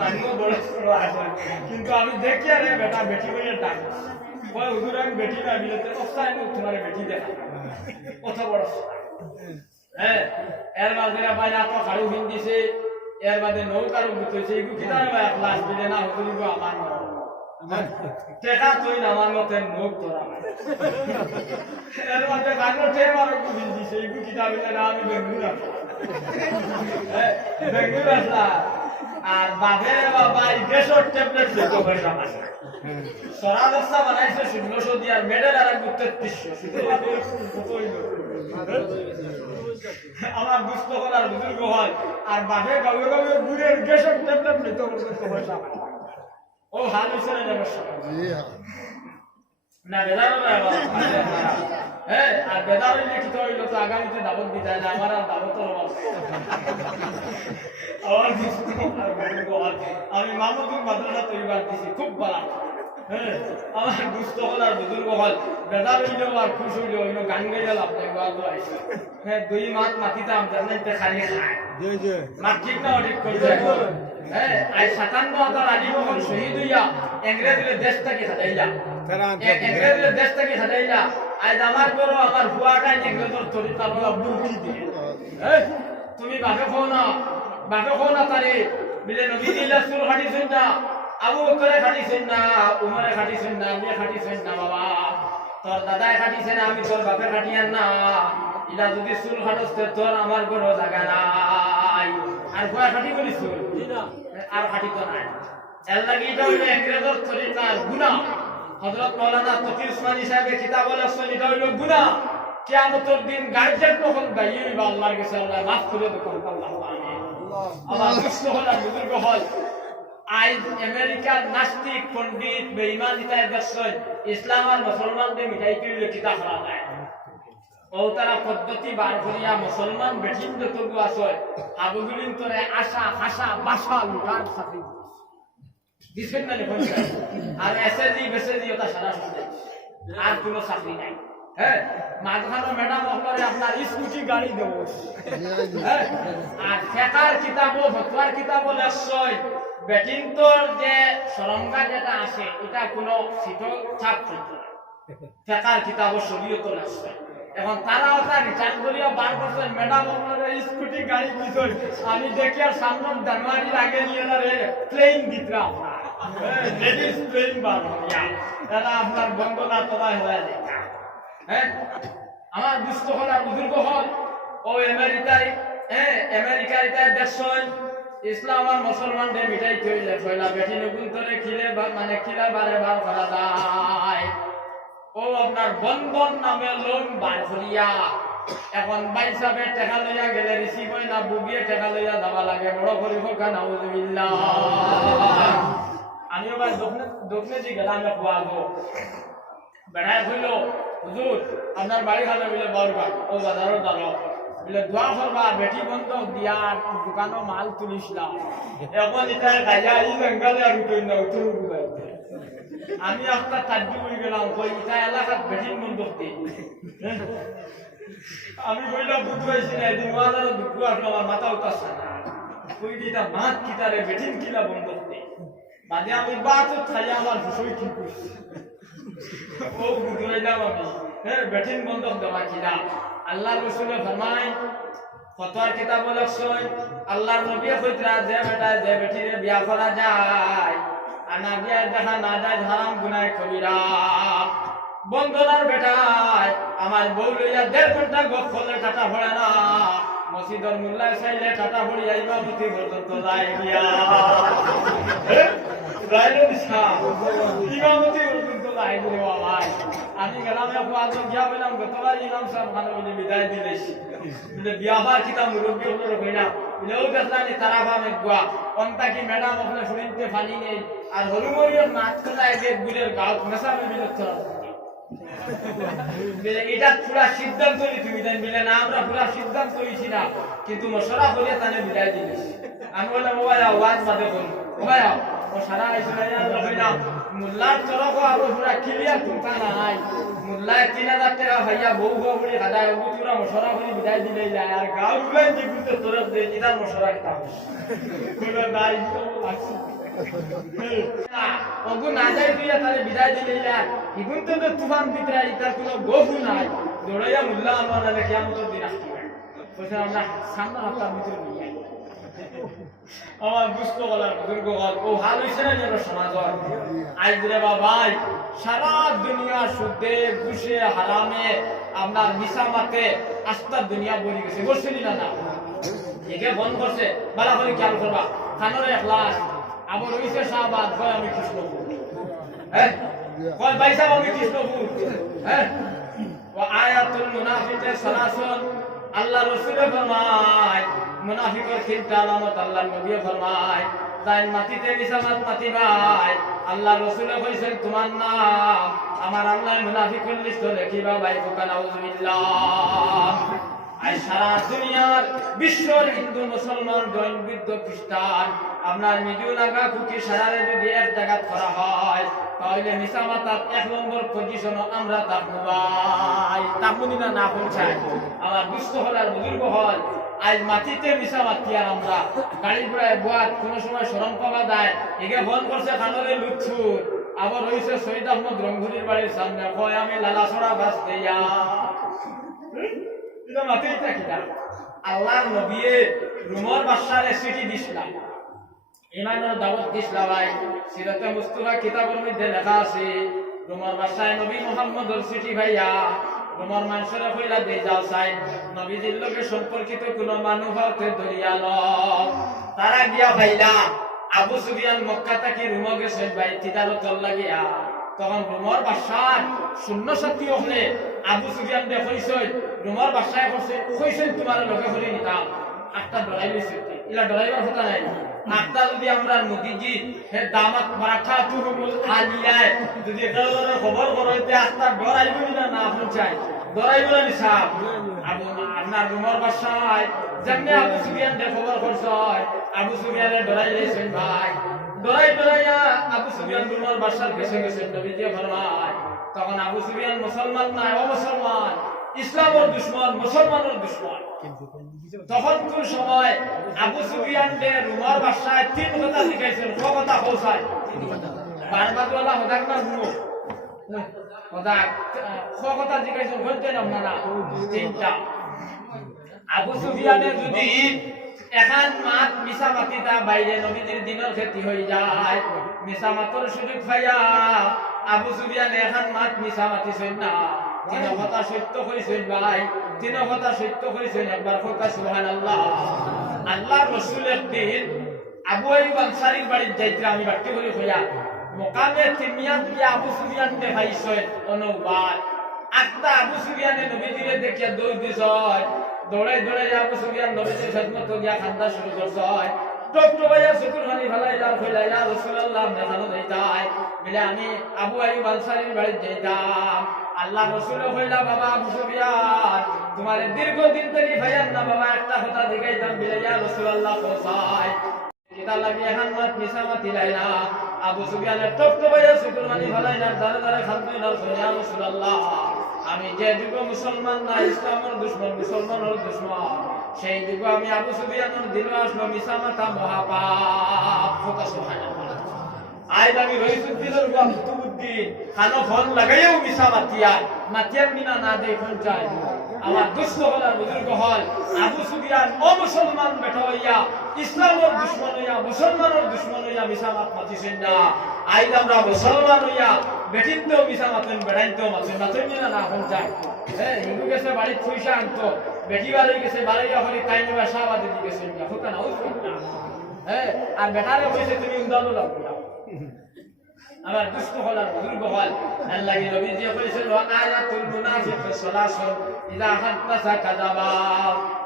মানুষ বড় বড় আসে কিন্তু আমি দেখি আরে বেটা বেটি বইয়া ডাক ওই হুজুর আমি বেটি না বিলেতে অবস্থায় তোমার বেটি দেখা কত বড় এর মাঝে ভাই না তো খাড়ু হিন্দিছে এর বাদে নৌকারও বুঝতেছে এগুলো কিনারে ভাই ক্লাস দিলে না হুজুর আমার টেকা তুই না আমার মতে নৌক তোরা এর মাঝে গানো টেম আর একটু হিন্দিছে এগুলো কিতাবে না আমি বেঙ্গুর আসলা আর বাপে বাবা গ্যাসের ট্যাবলেট দিতে পারে না সরা দস্তা বানাইছে ১৬০০ দিয়ে আর মেডেল আর ৩৩০০ আমার বুঝতে করার বুজুর্গ হয় আর বাপে গাঁয়ে গাঁয়ে বুড়ের গ্যাসের ট্যাবলেট নিতে পয়সা ও হাল হয়েছে না না বেদার আর বেদার লিখিত হইল তো আগামীতে দাবত দিতে না আমার আর দাবতের অভাব আমি মামুদুর মাদ্রাসা তৈরিবার দিছি খুব ভালো আমার দুস্থ হল আর বুজুর্গ হল বেদার হইলেও আর খুশ হইলেও হইল গান গাইলে লাভ নাই বাবু আইসে দুই মাত মাতিতাম জানাইতে খালি খায় মাত ঠিক না ঠিক করছে হ্যাঁ আই 57 আলী মোহন শহীদ হইয়া ইংরেজের দেশ থেকে হাজাইলা ইংরেজের দেশ থেকে হাজাইলা আজ আমার বড় আমার বুয়াটা ইংরেজের তরিকা বলা বুলকি দিয়ে তুমি বাপে খাও না তারে বিলে নবী দিলা সুর হাদিছেন না আবু বকরে হাদিছেন না উমরে হাদিছেন না আলী হাদিছেন না বাবা তোর দাদাই হাদিছেন আমি তোর বাপে হাদিয়ান না ইলা যদি সুর হাদতে তোর আমার বড় জায়গা নাই আর বুয়া হাদি বলিস না আর হাদি তো নাই এর লাগি এটা হইলো ইংরেজের তরিকার গুনাহ হযরত মাওলানা তকির উসমানী সাহেবের কিতাব আছে এটা হইলো গুনাহ কিয়ামতের দিন গায়জের তখন গাইবা আল্লাহর কাছে আল্লাহ মাফ করে দেবেন আল্লাহ আমিন আল্লাহ কৃষ্ণ হল বুজুর্গ হল আজ আমেরিকার নাস্তিক পণ্ডিত বেঈমান ইতায় দেখছেন ইসলাম আর মুসলমানদের মিটাই কইলে কিতা করা যায় ও তারা পদ্ধতি বার করিয়া মুসলমান বেঠিন যতগু আছে আবুগুলিন তোরে আশা হাসা বাসা লুটার সাথে দিছেন না লেখন আর এসএসজি বেসএসজি ওটা সারা শুনতে আর কোনো চাকরি নাই হ্যাঁ মাঝখানে ম্যাডাম আপনারে আপনার স্কুটি গাড়ি দেব হ্যাঁ আর ফেকার কিতাবও ফতোয়ার কিতাবও লেখছয় বেটিং তোর যে সরঙ্গা যেটা আছে এটা কোনো সিটো ছাপ থাকে না ফেকার কিতাবও শরীয়ত লেখছয় এখন তারা ওটা রিটার্ন করিয়া বার করছে ম্যাডাম আপনার স্কুটি গাড়ি দিছয় আমি দেখি আর সামনে জানুয়ারি আগে নিয়ে না রে প্লেন দিতরা লেডিস প্লেন বার হইয়া এটা আপনার বন্দনা তোলা হয়ে যায় হ্যাঁ আমার দুস্থ হল আর বুজুর্গ হল ও আমেরিকায় আমেরিকায় দেখছেন ইসলাম আর মুসলমানদের মিটাই তৈরি ফয়লা বেটি নগুন তোরে খিলে মানে খিলা বারে বার করা যায় ও আপনার বন্ধন নামে লোন বার করিয়া এখন ভাই সাহেব টাকা লইয়া গেলে রিসিভ হয় না বুগিয়ে টাকা লইয়া যাওয়া লাগে বড় করি হোক নাউজুবিল্লাহ আমিও ভাই দক্ষিণে দিয়ে গেলাম খোয়াবো বেড়ায় হইল হুজুর আপনার বাড়ি খাবে বলে বরবার ও বাজারও দাঁড়ো বলে দোয়া করবা বেটি বন্ধ দিয়া দোকানও মাল তুলিস না এখন এটা গাজা এই বেঙ্গালে আর উঠই না উঠে আমি একটা তাজ্জু হয়ে গেলাম কই এটা এলাকার বেটি বন্ধ দিই আমি কইলাম বুঝ পাইছি না এদিন বাজারও দুটো আসলো আমার মাথা উঠাচ্ছে না কই দিটা মাত কিতারে বেটিন কিলা বন্ধ দিই বাদে আমি বাত খাইয়া আমার হুসই ঠিক করছি ও বুঝলাম আমি হ্যাঁ বেটিন বন্ধ দেওয়া কিনা আল্লাহ রসুল ফরমায় ফতোয়ার কিতাব লেখছেন আল্লাহর নবী কইতরা যে বেটা যে বেটিরে বিয়া করা যায় আর না বিয়া দেখা না যায় হারাম গুনাহ কবিরা বন্ধনার বেটায় আমার বউ লইয়া 1.5 ঘন্টা গপ করলে টাটা ভরে না মসজিদের মুল্লায় চাইলে টাটা ভরি আইবা মুতি পর্যন্ত যায় গিয়া আমি গেলাম গিয়া বললাম গতবার ইমাম সাহেব ভালো বলে বিদায় দিলেছি বিয়াবার কিতাব মুরব্বী হলো কইনা বলে ও দেখলানি তারা ভাবে গুয়া অন্তা কি ম্যাডাম আপনার শরীরতে ফানি নেই আর হলুমরিয়ার নাচ কথা এদের গুলের গাও মেশাবে বিরক্ত এটা পুরা সিদ্ধান্ত নি তুমি জান বিলে না আমরা পুরা সিদ্ধান্ত হইছি না কিন্তু মশরা করে তানে বিদায় দিলেছি আমি বললাম মোবাইল আওয়াজ বাদে বল মোবাইল ও সারা ইসরাইল রহিনা মুল্লার তরফ আরো পুরা ক্লিয়ার তুলতা নাই মুল্লায় 3000 টাকা ভাইয়া বউ বউ বলি হাদায় ও পুরা মশরা করে বিদায় দিলে যায় আর গাও গুলাই যে গুতে তরফ দে ইদার মশরা কিতা কোন নাই তো আছে ওগু না যাই দিয়া তারে বিদায় দিলে যায় ইগুন তো তুফান দিতরা ইতার কোনো গফু নাই দৌড়াইয়া মুল্লা আমার না কিয়ামতের দিন আসবে কইছে আমরা সামনে হপ্তার ভিতর নিয়ে আমার বুঝতে বলার বুজুর্গ হল ও ভালো হইছে না যেন সমাজ আজ রে বাবাই সারা দুনিয়া সুদে ঘুষে হারামে আপনার মিসামাতে আস্তা দুনিয়া বলি গেছে বসছিলি না না একে বন্ধ করছে বালা করে খেয়াল করবা খানোরে এখলাস আবার রইছে শাহবাদ কয় আমি কৃষ্ণপুর হ্যাঁ কয় ভাই সাহেব আমি কৃষ্ণপুর হ্যাঁ ও আয়াতুল মুনাফিকের সালাসন আল্লাহ রাসূল ফরমায় মুনাফিকের তিনটা আলামত আল্লাহর নবী ফরমায় তাই মাটিতে মিসামাত মাটি ভাই আল্লাহ রাসূল কইছেন তোমার নাম আমার আল্লাহ মুনাফিকের লিস্টে লিখিবা ভাই কোকান আউযুবিল্লাহ আই সারা দুনিয়ার বিশ্বের হিন্দু মুসলমান জৈন বৌদ্ধ খ্রিস্টান আপনার মিডিও লাগা কুকি সারারে যদি এক জায়গা করা হয় তাহলে মিসামাতার 1 নম্বর পজিশন আমরা থাকবো ভাই তাকুনি না পৌঁছায় আমার দুস্থ হল আর বুজুর্গ হল আজ মাটিতে মিশা মাতি আর আমরা গাড়ি ঘোড়ায় বাদ কোন সময় শরম পাওয়া যায় একে বন্ধ করছে খানরে লুৎফুর আবার রয়েছে শহীদ আহমদ রংপুরের বাড়ির সামনে কয় আমি লালাছড়া বাস দেয়া এটা মাটিটা কিনা আল্লাহর নবী রুমর বাদশারে চিঠি দিছিলাম ইমানের দাওয়াত দিছিলাম ভাই সিরাতে মুস্তাফা কিতাবের মধ্যে লেখা আছে রুমর বাদশায় নবী মুহাম্মদের চিঠি ভাইয়া রুমর মানুষের কইলা দেই যাও চাই নবীজির লগে সম্পর্কিত কোন মানুষ হতে দরিয়াল তারা গিয়া ভাইলা আবু সুফিয়ান মক্কা থেকে রুমে গেছে ভাই তিজারতর লাগিয়া তখন রুমর বাদশাহ শূন্য শক্তি হলে আবু সুফিয়ান দে কইছে রুমর বাদশাহ কইছে তোমার লগে হলি নিতাম একটা ডরাই লইছে ইলা ডরাইবার কথা নাই আত্মা যদি আমরা নদীজি হে দামাত মাঠা তুরুল আলিয়ায় যদি এটার খবর করতে আত্মা ডরাইবি না না আপনি চাই ডরাইবি না সাহেব আবু আপনার রুমর বাদশাহ যেমনি আবু সুফিয়ান দে খবর করছে আবু সুফিয়ানে ডরাই লইছেন ভাই ডরাইয়া আবু সুফিয়ান রুমর বাদশার কাছে গেছেন নবীজি ফরমায় তখন আবু সুফিয়ান মুসলমান না অমুসলমান ইসলামের দুশমন মুসলমানের দুশমন তখন কোন সময় আবু সুফিয়ান দে রুমর বাদশায় তিন কথা শিখাইছেন কথা পৌঁছায় বারবাদওয়ালা হদাক না ঘুমো হদাক কথা শিখাইছেন বলতেন আপনারা তিনটা আবু সুফিয়ানে যদি এখন মাত মিশা মাতিতা বাইরে নবীদের দিনের ক্ষতি হয়ে যায় মিশা মাতর সুযোগ পাইয়া আবু সুফিয়ান এখন মাত মিশা মাতিছেন না তিন কথা সত্য কইছেন ভাই তিন কথা সত্য কইছেন একবার কথা সুবহানাল্লাহ আল্লাহ রাসূল একদিন আবু আইয়ুব আনসারীর বাড়িতে যাইতে আমি বাক্য করে কইয়া মোকামে তিমিয়াত কি আবু সুফিয়ান দেখাইছেন অনুবাদ আত্মা আবু সুফিয়ানে নবীজিরে দেখিয়া দৌড় দিছয় দৌড়ে আবু সুফিয়ান নবীজির খেদমত গিয়া খান্দা শুরু করছয় টকটকাইয়া চকুর পানি ফেলাইলা কইলা রাসূলুল্লাহ দেখানো যাইতাই বলে আমি আবু আইয়ুব আনসারীর বাড়িতে যাইতাম আল্লাহ রাসূল কইলা বাবা আবু সুফিয়ান তোমার দীর্ঘদিন থেকে ভাইয়ান না বাবা একটা কথা দেখাইতাম বলে ইয়া রাসূলুল্লাহ কোসাই কিতা লাগি এখন মাত মিশা মাতি লাইলা আবু সুফিয়ানের টকটকাইয়া চকুর পানি ফেলাইলা দাঁড়ে খান্দই না ইয়া রাসূলুল্লাহ আমি যে যুগ মুসলমান না ইসলামের দুশমন মুসলমানের দুশমন সেই যুগ আমি আবু সুফিয়ানের দিল আসলো মিশা মাতা মহাপাপ কথা সুবহানাল্লাহ আজ আমি রইসুদ্দিনের আব্দুদ্দিন খানো ফোন লাগাইও মিশা মাতিয়ার বিনা না দেখুন চাই আমার দুষ্ট হলার বুজুর্গ হল আবু সুফিয়ান ও মুসলমান বেটা হইয়া ইসলামের দুশমন হইয়া মুসলমানের দুশমন হইয়া মিশা মাতিছেন না আজ আমরা মুসলমান হইয়া বেটিনতেও মিশা মাতেন বেড়াইতেও মাতেন না না এখন চাই হ্যাঁ হিন্দু গেছে বাড়ির পয়সা আনতো বেটি বাড়ি গেছে বাড়াইয়া হলি তাই নেবা শাহবাদে দিয়ে গেছেন না হোক না হ্যাঁ আর বেটারে হয়েছে তুমি উদাহরণ লাগবে আমার দুষ্ট হলার বুজুর্গ হল আল্লাহ নবীজি কইছেন আয়াতুল মুনাফিক সালাসুন ইযা হাদাসা কাযাবা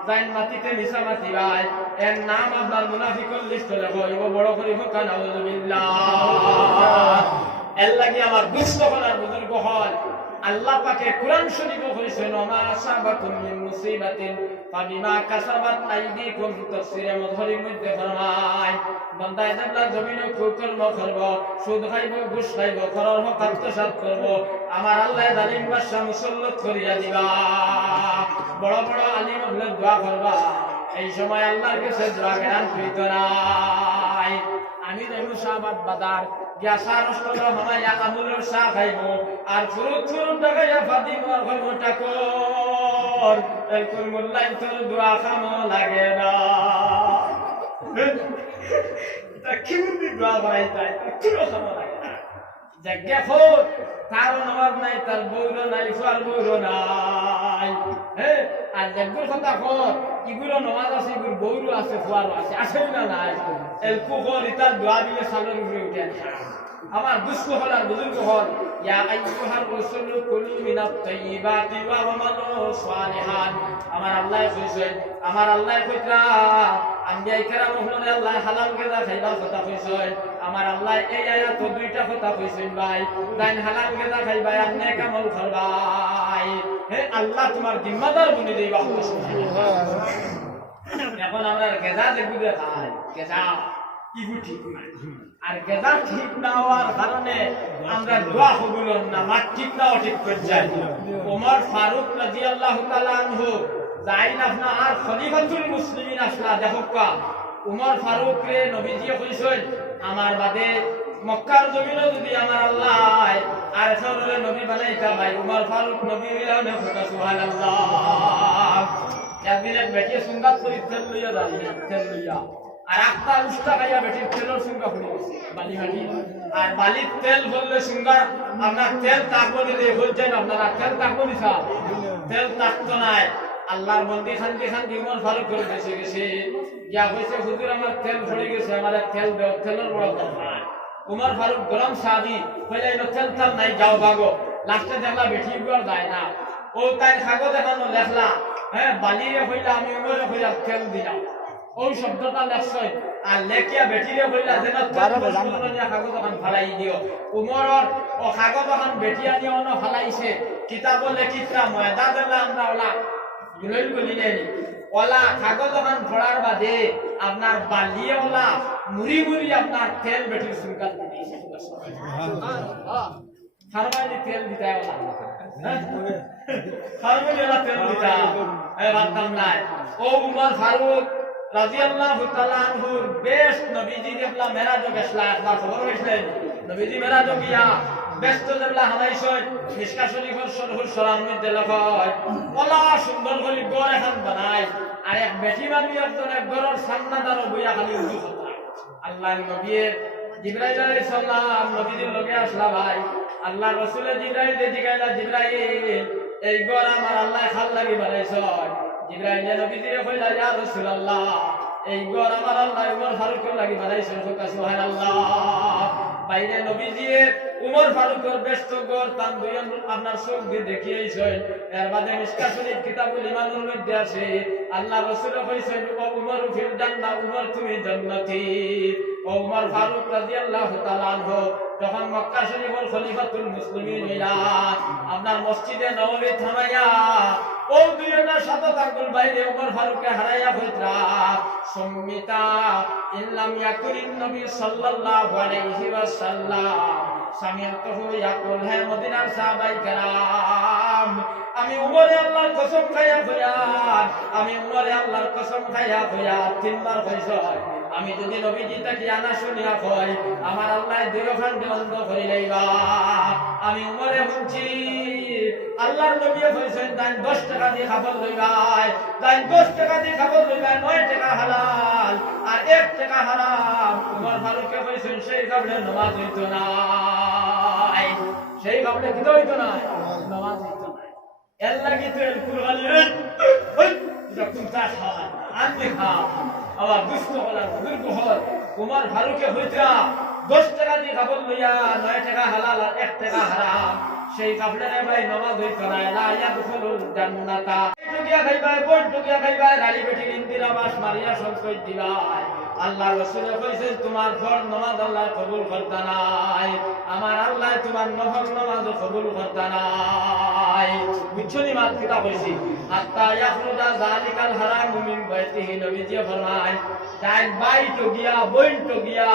জাইন মাটিতে মিশা মাতি ভাই এর নাম আপনার মুনাফিকের লিস্টে লেখো বড় করে হোক নাউযুবিল্লাহ আল্লাহ কি আমার দুষ্ট হলার বুজুর্গ হল আল্লাহ পাকে কুরআন শরীফে কইছেন মা আসাবাকুম মিন মুসিবাতিন ফাবিমা কাসাবাত আইদিকুম তাফসীরে মধুরীর মধ্যে ফরমায় বান্দা আল্লাহ জমিনে কর্ম করব সুদ খাইব ঘুষ খাইব করার হক আত্মসাৎ করব আমার আল্লাহ জালিম বাদশা মুসল্লত করিয়া দিবা বড় বড় আলিম হলে দোয়া করবা এই সময় আল্লাহর কাছে দোয়া করার প্রয়োজন নাই আমি যাইবো শাহবাদ বাজার গ্যাসা রসল হমাইয়া আমুলের শাহ খাইব আর ফুরুত টাকাইয়া ফাতিমার খাইব টাকর এরকম মোল্লাই তোর দোয়া খামো লাগে না কি বলবি দোয়া বাড়াই তাই কিরো খামো লাগে না জায়গা ফোর তার নবাব নাই তার বৌর নাই ফার বৌর নাই হ্যাঁ আর জায়গার কথা কর ইগুলো নমাজ আছে ইগুর বৌর আছে ফুয়ারও আছে আছে না নাই এল কুফর ইতার দোয়া দিলে সালের উপরে উঠে আমার দুষ্ট হল আর বুজুর্গ হল ইয়া আইয়ুহার রাসূল কুলু মিনাত তাইয়্যিবাতি ওয়া আমালু সালিহান আমার আল্লাহ কইছেন আমার আল্লাহ কইতা আম্বিয়া ইকরাম হলে আল্লাহ হালাল গেদা খাইবার কথা কইছেন আমার আল্লাহ এই আয়াত দুইটা কথা কইছেন ভাই দাইন হালাল গেদা খাইবা আর নেক আমল করবাই হে আল্লাহ তোমার জিম্মাদার বনি দেইবা এখন আমরা গেদা দেখুদে খাই গেদা ইগু ঠিক নাই আর গেদা ঠিক না হওয়ার কারণে আমরা দোয়া কবুল না মাঠ ঠিক নাও ঠিক করে যাই ওমর ফারুক রাদিয়াল্লাহু তাআলা আনহু যাইন আপনার খলিফাতুল মুসলিমিন আসলা দেখোকা উমর ফারুক রে নবীজি কইছেন আমার বাদে মক্কার জমিনে যদি আমার আল্লাহ আর সরলে নবী বানাইতা ভাই উমর ফারুক নবী হইলা না সুবহানাল্লাহ। একদিন এক বেটি সুঙ্গাত করি তেল লইয়া দাঁড়িয়ে তেল লইয়া আর একটা উস্তা খাইয়া বেটির তেলের সুঙ্গা ফুলে গেছে বালি মাটি আর বালির তেল বললে সুঙ্গা আপনার তেল তাকবো দিলে হচ্ছে না আপনারা তেল তাকবো দিছা তেল তাকতো নাই আল্লাহর বন্দি খান্দি উমর ফারুক করে বেঁচে গেছে ইয়া হয়েছে হুজুর আমার তেল পড়ে গেছে আমার তেল দেও তেলের বড় দরকার উমর ফারুক গরম সাহাবী কইলা তেল তেল নাই যাও ভাগো লাস্টে দেখলা বেটি গুলো যায় না ও তাই কাগজ দেখানো লেখলা হ্যাঁ বালিরে কইলা আমি উমরে কইলা তেল দিলাম ওই শব্দটা লেখছই আর লেখিয়া বেটিরে কইলা যেন কাগজ এখন ফালাই দিও উমরর ও কাগজ এখন বেটি আনি অন ফালাইছে কিতাব লেখিতরা ময়দা দেলা আমরা ওলা গুলইল গলি নেই ওলা কাগজ এখন ফড়ার বাদে আপনার বালিয়ে ওলা মুড়ি আপনার তেল বেটির সুনকাত দিয়েছে ফারমাইনি তেল দিতায় ওলা ফারমাইনি ওলা তেল দিতা এ বাতাম নাই ও উমর ফারুক রাদিয়াল্লাহু তাআলা আনহু বেশ নবীজি দেবলা মেরাজ গেছলা একবার খবর হইছিল নবীজি মেরাজ গিয়া ব্যস্ত দেবলা হামাইছয় মিশকা শরীফের শরহুল সরান মধ্যে লেখায় ওলা সুন্দর করে গড় এখন বানায় আর এক বেটি বানি একজন এক গড়র সামনাদার বইয়া খালি উজু করতা আল্লাহর নবীর জিবরাইল আলাইহিস সালাম নবীজির লগে আসলা ভাই আল্লাহ রাসূলের জিবরাইল জিগাইলা জিবরাইল এই গড় আমার আল্লাহ খাল লাগি বানাইছয় জিবরাইল নবীজিরে কইলা ইয়া রাসূলুল্লাহ এই গড় আমার আল্লাহ উমর ফারুকের লাগি বানাইছে সুবহানাল্লাহ বাইরে নবীজিয়ে উমর ফারুকের ব্যস্ত গড় তান দুইজন আপনার চোখ দিয়ে দেখিয়েছেন এর বাদে মিশকা শরীফ কিতাবুল ঈমানের মধ্যে আছে আল্লাহ রাসূল কইছেন ও উমর ফিল জান্নাহ উমর তুমি জান্নাতি ও উমর ফারুক রাদিয়াল্লাহু তাআলা আনহু যখন মক্কা শরীফের খলিফাতুল মুসলিমিন হইলা আপনার মসজিদে নববী থামাইয়া ও দুইজনের সাথে তাকুল বাইরে উমর ফারুককে হারাইয়া হইতরা সম্মিতা ইল্লাম ইয়াকুরিন নবী সাল্লাল্লাহু আলাইহি ওয়াসাল্লাম সামিয়াতুহু ইয়াকুল হে মদিনার সাহাবায়ে কেরাম আমি উমরে আল্লাহর কসম খাইয়া কইয়ার আমি উমরে আল্লাহর কসম খাইয়া কইয়ার তিনবার কইছো আমি যদি নবীজি তাকে আনা শুনিয়া কই আমার আল্লাহ দুই ওখান বন্ধ করে লইবা আমি উমরে শুনছি আল্লাহর নবী কইছেন তাই 10 টাকা দিয়ে খাবার লইবাই তাই 10 টাকা দিয়ে খাবার লইবাই 9 টাকা হালাল আর 1 টাকা হারাম উমর ফারুককে কইছেন সেই কাবলে নামাজ হইতো না সেই কাবলে কি হইতো না নামাজ হইতো না এর লাগি তো এল কুরআনি ওই যখন তা খাওয়া আনতে খাও আবার দুষ্ট হলা বুজুর্গ হল উমর ফারুককে হইতা 10 টাকা দিয়ে খাবার লইয়া 9 টাকা হালাল আর 1 টাকা হারাম সেই কাফলেরে ভাই নামাজ হইতো না লা ইয়াদখুলুল জান্নাতা টুকিয়া খাইবাই বড় টুকিয়া খাইবাই গালি বেটি ইন্দিরা বাস মারিয়া সঞ্চয় দিবাই আল্লাহ রাসূল কইছেন তোমার ফরজ নামাজ আল্লাহ কবুল করতা নাই আমার আল্লাহ তোমার নফল নামাজ কবুল করতা নাই বুঝছনি মাত কিতা কইছি হাত্তা ইয়াখরুজা যালিকাল হারামু মিন বাইতিহি নবীজি ফরমায় তাই বাই তো গিয়া বইন তো গিয়া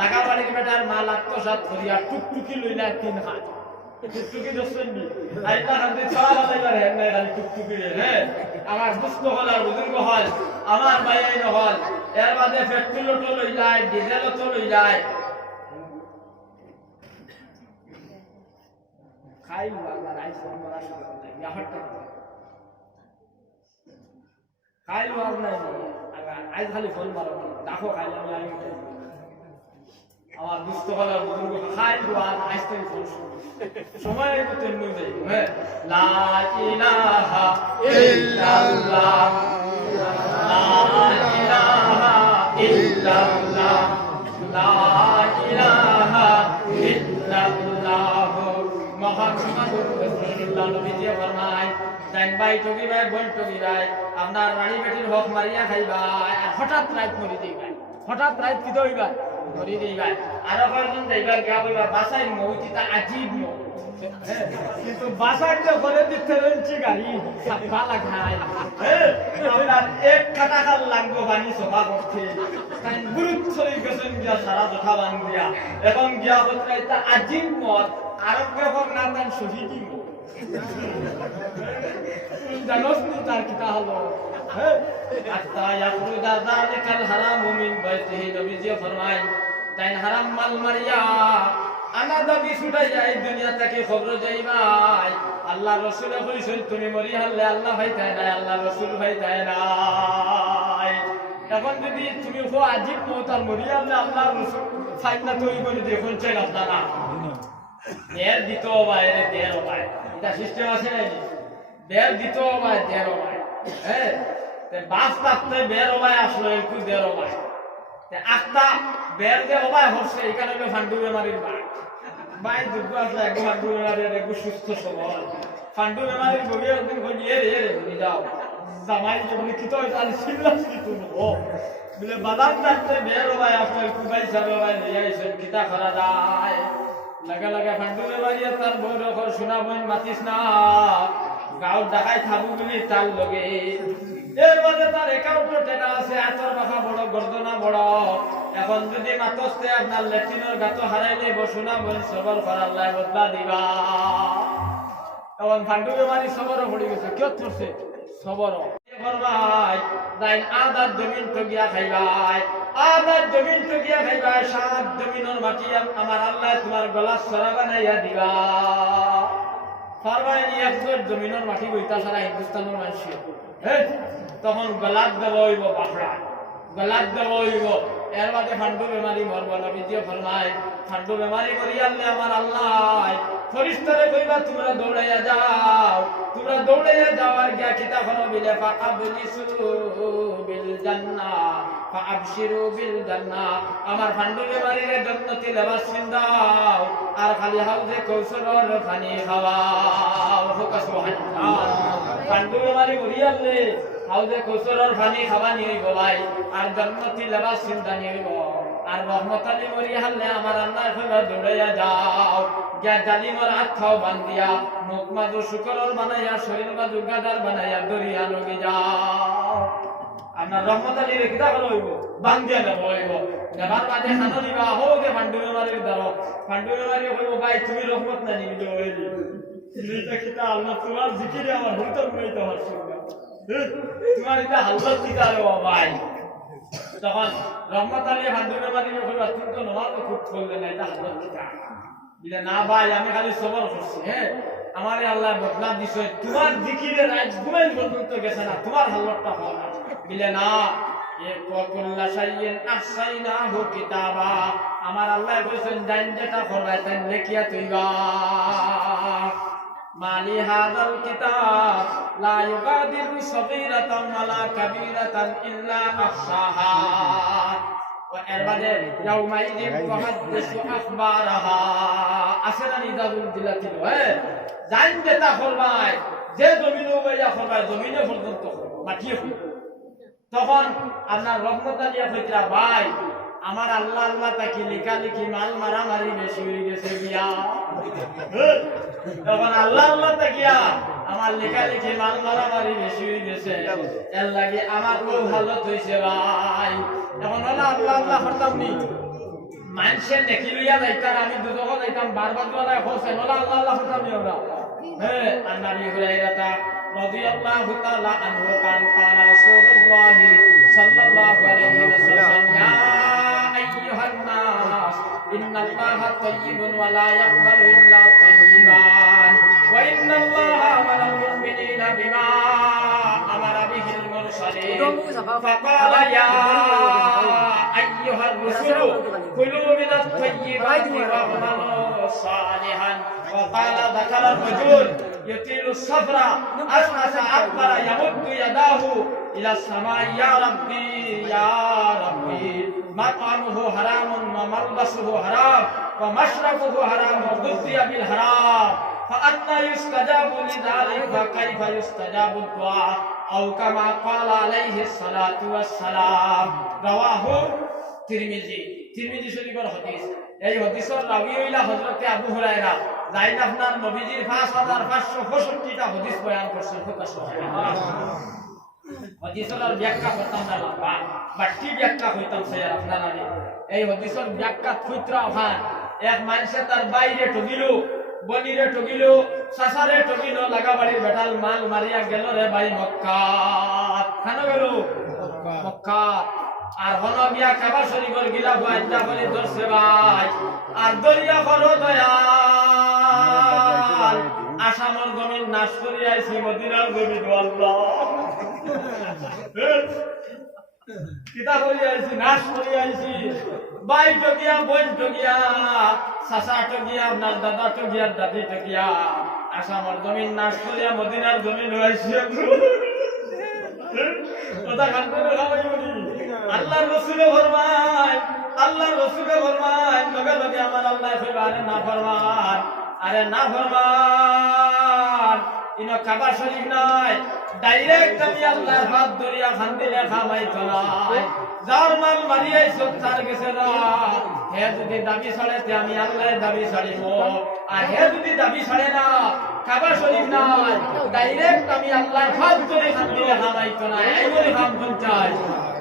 লাগাবাড়ির বেটার মাল আত্মসাৎ করিয়া টুকটুকি লইলা 3 হাত টুকটুকি দছনি আইতা হাতে ছড়া বাজাইবার হেন নাই খালি টুকটুকি রে আমার দুষ্ট হল আর বুজুর্গ হল আমার ভাইয়াই নহল এর বাদে পেট্রোল তো লই যায় ডিজেল তো লই যায় খাই লাগা রাইস আমরা ইয়া হটতে খাই লাগা নাই আইজ খালি ফল মারো দেখো খাইলাম আমি আমার দুষ্ট হল আর বুজুর্গ খাই আর আইতে ফল সময় মতো নই যাই লা ইলাহা ইল্লাল্লাহ লা ইলাহা ইল্লাল্লাহ লা ইলাহা ইল্লাল্লাহ মুহাম্মাদুর রাসূলুল্লাহ নবীজি ফরমায় জান ভাই টগি ভাই বোন টগি ভাই আপনার রানী বেটির হক মারিয়া খাইবা আর হঠাৎ রাত মরি দিবা হঠাৎ রাত কি দইবা মরি দিবা আর কয়জন যাইবা গিয়া কইবা বাসায় মৌতিটা আজীব কিন্তু বাসায় তো করে দিতে রইছে গাড়ি ভালো খায় আমরা এক কাটা কাল লাগবো বানি সভা করতে তাই গুরুত্ব ছড়ি গেছেন গিয়া সারা কথা বান দিয়া এবং গিয়া বলতে এটা আজীব মত আরোগ্য হোক না তাই শহীদি জানোস নি তার কিতা হলো আত্তা ইয়াকুদা যালিকাল হারামু মিন বাইতিহি নবীজি ফরমায় তাই হারাম মাল মারিয়া আনা দাবি ছুটাই যায় দুনিয়া থেকে খবর যাইবাই আল্লাহ রাসূলে কইছেন তুমি মরি হলে আল্লাহ ভাই তাই না আল্লাহ রাসূল ভাই তাই না এখন যদি তুমি হো আজিব মত আর মরি হলে আল্লাহ রাসূল ফাইন না তুই বলি দেখুন চাই আপনারা এর দিত ভাই এর ভাই এটা সিস্টেম আছে না বের দিত ভাই দেড় ভাই হ্যাঁ তে বাস তাতে বের ভাই আসলো একটু দেড় ভাই তে আটটা বের দে ভাই হচ্ছে এখানে ফান্ডু বেমারির ভাই ভাই দুঃখ আছে এক ফান্ডু বেমারির এক সুস্থ সবল ফান্ডু বেমারির বগে একদিন কই এ রে রে যাও জামাই যখন কি তো এটা সিল্লাস কি তুমি ও বলে বাদাম তাতে বের ভাই আসলো একটু ভাই সাবে ভাই নিয়ে আইছেন কিতা করা যায় লাগা লাগা ফান্ডু বেমারিয়া তার বড় ঘর শোনাবন মাতিস না গাঁও ডাকাই খাবো বলি তার লগে এর মধ্যে তার একাউন্টে টাকা আছে আতর মাথা বড় গর্দনা বড় এখন যদি মাতস্তে আপনার লেট্রিনের গাতো হারাইলে বসুনা বল সবর করার লাই বদলা দিবা তখন ফান্ডু বেমারি সবরও পড়ে গেছে কেউ করছে সবরও ভাই যাই আদার জমিন তো গিয়া খাইবাই আদার জমিন তো গিয়া খাইবাই সাত জমিনের মাটি আমার আল্লাহ তোমার গলা সরা বানাইয়া দিবা ফারবাইনি একজন জমিনের মাটি বইতা সারা হিন্দুস্তানের মানুষ তখন গলাত দেব হইব বাপড়া গলাত দেব হইব এর বাদে ফান্ডু বেমারি মরব নবীজি ফরমায় ফান্ডু বেমারি মরি আনলে আমার আল্লাহ ফরিস্তারে কইবা তোমরা দৌড়াইয়া যাও তোমরা দৌড়াইয়া যাও আর গিয়া কিতা করো বিলে ফাআবলিসু বিল জান্নাহ ফাআবশিরু বিল জান্নাহ আমার ফান্ডু বেমারিরে জান্নাতি লেবাস দাও আর খালি হাউজে কৌশলের পানি খাওয়াও হোকা সুবহানাল্লাহ ফান্ডু বেমারি মরি আনলে হাউজে কৌশলের পানি খাওয়া নিয়ে হইব ভাই আর জান্নাতি লেবাস চিন্তা নিয়ে হইব আর রহমত আলী মরি হারলে আমার আল্লাহ কইবা দৌড়াইয়া যাও গিয়া জালিমর হাত খাও বান্ধিয়া মুখ মাদু শুকরের বানাইয়া শরীর মাদু গাদার বানাইয়া দরিয়া লগে যাও আপনার রহমত আলী রে কিতা করে হইব বান্ধিয়া দেব হইব নেবার বাদে খানো নিবা হোকে ফান্ডু বেমারির দাও ফান্ডু বেমারি হইব ভাই তুমি রহমত না নিবি তো হইলি এটা কিতা আল্লাহ তোমার জিকিরে আমার হইতো হইতো হচ্ছে তোমার এটা হালত কিতা রে ভাই তখন রহমত আলী ফান্ডু বেমারি হইবা তুমি তো নমাজ খুব করলে না এটা হালত কিতা বিলে না ভাই আমি খালি সবর করছি হ্যাঁ আমারে আল্লাহ বদলা দিছে তোমার জিকিরে রাত ঘুমাই পর্যন্ত গেছে না তোমার হালতটা ভালো না বিলে না এ কুল্লা শাইইন আহসাইনাহু কিতাবা আমার আল্লাহ বলেন জান যেটা করবাই তাই লিখিয়া তুইবা মালি হাদাল কিতাব লা ইউগাদিরু সগীরাতান ওয়ালা কাবীরাতান ইল্লা আহসাহা এর বাদে ইয়াউমাইদিন তুহাদ্দিসু আখবারাহা আসেনা নিদাদুল দিলাতিল জান যেটা করবাই যে জমিনে বইয়া করবাই জমিনে পর্যন্ত মাটি তখন আপনার রহমত আলিয়া ফিতরা ভাই আমার আল্লাহ আল্লাহ তাকে লেখালেখি মাল মারামারি বেশি হয়ে গেছে গিয়া তখন আল্লাহ আল্লাহ তাকিয়া আমার লেখালেখি মাল মারামারি বেশি হয়ে গেছে এর লাগে আমার খুব ভালো হয়েছে ভাই এখন আল্লাহ আল্লাহ করতাম নি মানুষের নেকি লইয়া যাইতাম আমি দুজক যাইতাম বারবার দোয়া হোসেন আল্লাহ আল্লাহ করতাম নি ওরা হ্যাঁ আন্নাবি হুরাইরাতা রাদিয়াল্লাহু তাআলা আনহু قال রাসূলুল্লাহ সাল্লাল্লাহু আলাইহি ওয়াসাল্লাম ইয়া আইয়ুহান নাস ইন্নাল্লাহা তাইয়্যিবুন ওয়া লা ইয়াকবালু ইল্লা তাইয়্যিবান ওয়া ইন্নাল্লাহা আমারাল মুমিনিনা বিমা আমারা বিহিল মুরসালিন ফাকালা ইয়া আইয়ুহার রাসূল কুলু মিনাত তাইয়্যিবাতি ওয়া'মালু সালিহান وقال ذكر الرجل يطيل السفر أشعث أكبر يمد يداه إلى السماء يا ربي يا ربي مطعمه حرام وملبسه حرام ومشربه حرام وغذي بالحرام فأنى يستجاب لذلك فكيف يستجاب الدعاء أو كما قال عليه الصلاة والسلام رواه তিরমিজি শরীফের হাদিস এই হাদিসের রাবি হইলা হযরত আবু হুরায়রা যাইন আপনার নবীজির 5565টা হাদিস বয়ান করছেন সুবহানাল্লাহ হাদিসের ব্যাখ্যা করতাম না বাকি ব্যাখ্যা হইতাম স্যার আপনারা এই হাদিসের ব্যাখ্যা কইত্রা ভান এক মানুষে তার বাইরে ঢুকিল বনিরে ঠকিল সাসারে ঠকিল লাগা বাড়ির বেটাল মাল মারিয়া গেল রে ভাই মক্কা খানো গেল মক্কা আর হন গিয়া কাবা শরীফের গিলা আল্লাহ বলি ধরছে ভাই আর দরিয়া করো দয়াল আসামর জমিন নাশ করি আইছি মদিনার জমিন আল্লাহ কিতা করি আইছি নাশ করি আইছি ভাই টকিয়া বোন টকিয়া চাচা টকিয়া আপনার দাদা টকিয়া দাদি টকিয়া আসামর জমিন নাশ করিয়া মদিনার জমিন হয়েছি কথা কান্দে খাওয়াই বলি আল্লাহর রাসূলে ফরমায় আল্লাহর রাসূলে ফরমায় লগে লগে আমার আল্লাহ কইবা আরে না ফরমান ইনো কাবা শরীফ নাই ডাইরেক্ট আমি আল্লাহর হাত ধরিয়া খান্দিলে খামাইতো না যার মাল মারিয়াই সত্তার গেছে না হে যদি দাবি ছাড়ে তে আমি আল্লাহর দাবি ছাড়িব আর হে যদি দাবি ছাড়ে না কাবা শরীফ নাই ডাইরেক্ট আমি আল্লাহর হাত ধরে খান্দিলে খামাইতো না এই বলে কাম চাই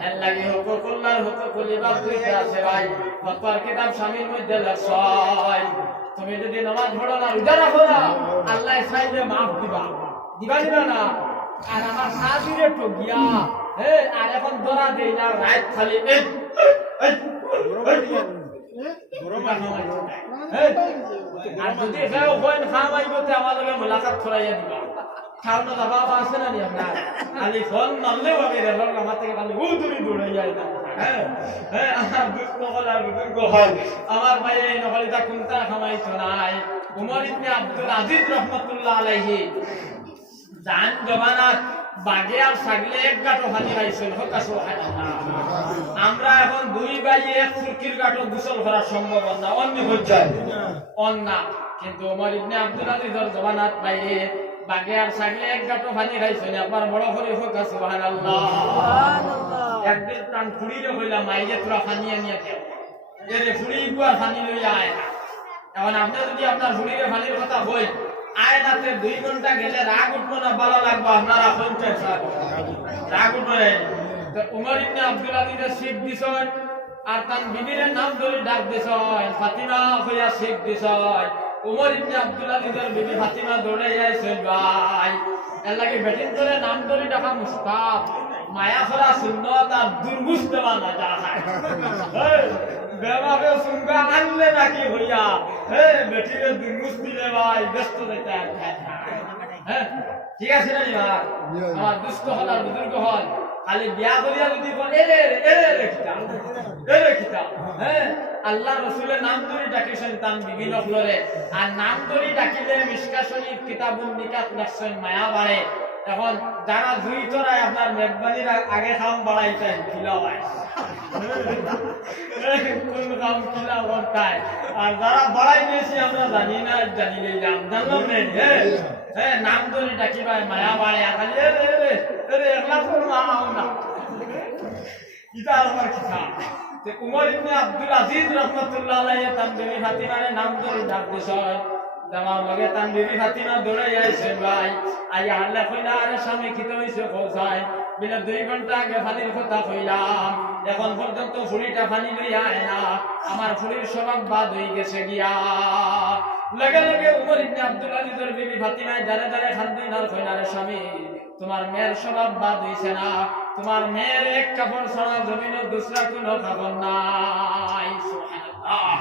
আল্লাহকে হুকুকুল্লাহর হুকুকুলি বাদ দুইটা আছে ভাই ফতোয়ার কিতাব শামিল মধ্যে লেখছয় তুমি যদি নামাজ পড়ো না রোজা রাখো না আল্লাহ চাইলে মাফ দিবা না আর আমার সাহাবীরে ঠকিয়া আর এখন দরা দেই না রাত খালি আর যদি কেউ বইন খামাইবতে আমার লগে মোলাকাত করাইয়া দিবা খাওয়ানো দাবা আছে না নি আপনার খালি ফোন মারলেও আমি রেলর আমার থেকে খালি তুমি দৌড়ে যাই না আমার দুঃখ হল আর বুজুর্গ হল আমার ভাই এই নকলিতা কোনটা খামাইছো নাই উমর ইবনে আব্দুল আজিজ রহমাতুল্লাহ আলাইহি জান জমানাত বাগে আর ছাগলে এক গাঁটো পানি খাইছিল হকা সুবহানাল্লাহ আমরা এখন দুই ভাই এক ফুরকির গাঁটো গোসল করা সম্ভব না অন্য পর্যায়ে অন্না কিন্তু উমর ইবনে আব্দুল আজিজের জমানাত বাইরে বাগে আর ছাগলে এক গাঁটো পানি খাইছিল আবার বড় করে হকা সুবহানাল্লাহ একদিন প্রাণ ফুড়িলে কইলা মাইরে তোরা পানি আনিয়া দেও এরে ফুড়ি গুয়া পানি লইয়া আয় না এখন আপনি যদি আপনার ফুড়িরে পানির কথা বই আয় নাতে 2 ঘন্টা গেলে রাগ উঠবো না ভালো লাগবো আপনারা পঞ্চায়েত রাগ উঠবে তো উমর ইবনে আব্দুল আজিজের শিখ দিছেন আর তার বিবির নাম ধরে ডাক দিছেন ফাতিমা হইয়া শিখ দিছেন উমর ইবনে আব্দুল আজিজের বিবি ফাতিমা দৌড়ে আইছে ভাই এর লাগি বেটিন করে নাম ধরে ডাকা মুস্তাফ মায়া করা সুন্নত আর দুর্গুস দেওয়া না যায় বেমাকে সুঙ্গা আনলে নাকি হইয়া বেটিরে দুর্গুস দিলে ভাই ব্যস্ত যেতে ঠিক আছে না আমার দুস্থ হল আর বুজুর্গ হল খালি বিয়া করিয়া যদি আল্লাহ রসুলের নাম ধরে ডাকিছেন তান বিভিন্ন ফ্লোরে আর নাম ধরে ডাকিলে মিশকা শরীফ কিতাবুন নিকাত লেখছেন মায়া বাড়ে এখন যারা দুই তোরায় আপনার মেহমানির আগে খাম বাড়াইছেন খিলাওয়ায় কোন কাম খিলা করতায় আর যারা বাড়াই দিয়েছি আমরা জানি না জানিলে জানলাম নেই নাম ধরে ডাকিবাই মায়া বাড়ে আখালি একলা কোন মাও না ইটা আমার কিতা উমর ইবনে আব্দুল আজিজ রাহমাতুল্লাহ আলাইহি তার বিবি ফাতিমার নাম ধরে ডাক দিছেন আমার লগে তার বিবি ফাতিমা দৌড়ে আইছে ভাই আই আল্লাহ কইলা আরে স্বামী কি তো হইছে কোথায় বিনা 2 ঘন্টা আগে পানির কথা কইলাম এখন পর্যন্ত ফুড়িটা পানি লইয়া আয় না আমার ফুড়ির স্বভাব বাদ হয়ে গেছে গিয়া লগে লগে উমর ইবনে আব্দুল আজিজের বিবি ফাতিমা দাঁড়ে দাঁড়ে খান্দই না কইলা রে স্বামী তোমার মেয়ের স্বভাব বাদ হইছে না তোমার মেয়ের এক কাপড় ছাড়া জমিনে দুসরা কোনো কাপড় নাই সুবহানাল্লাহ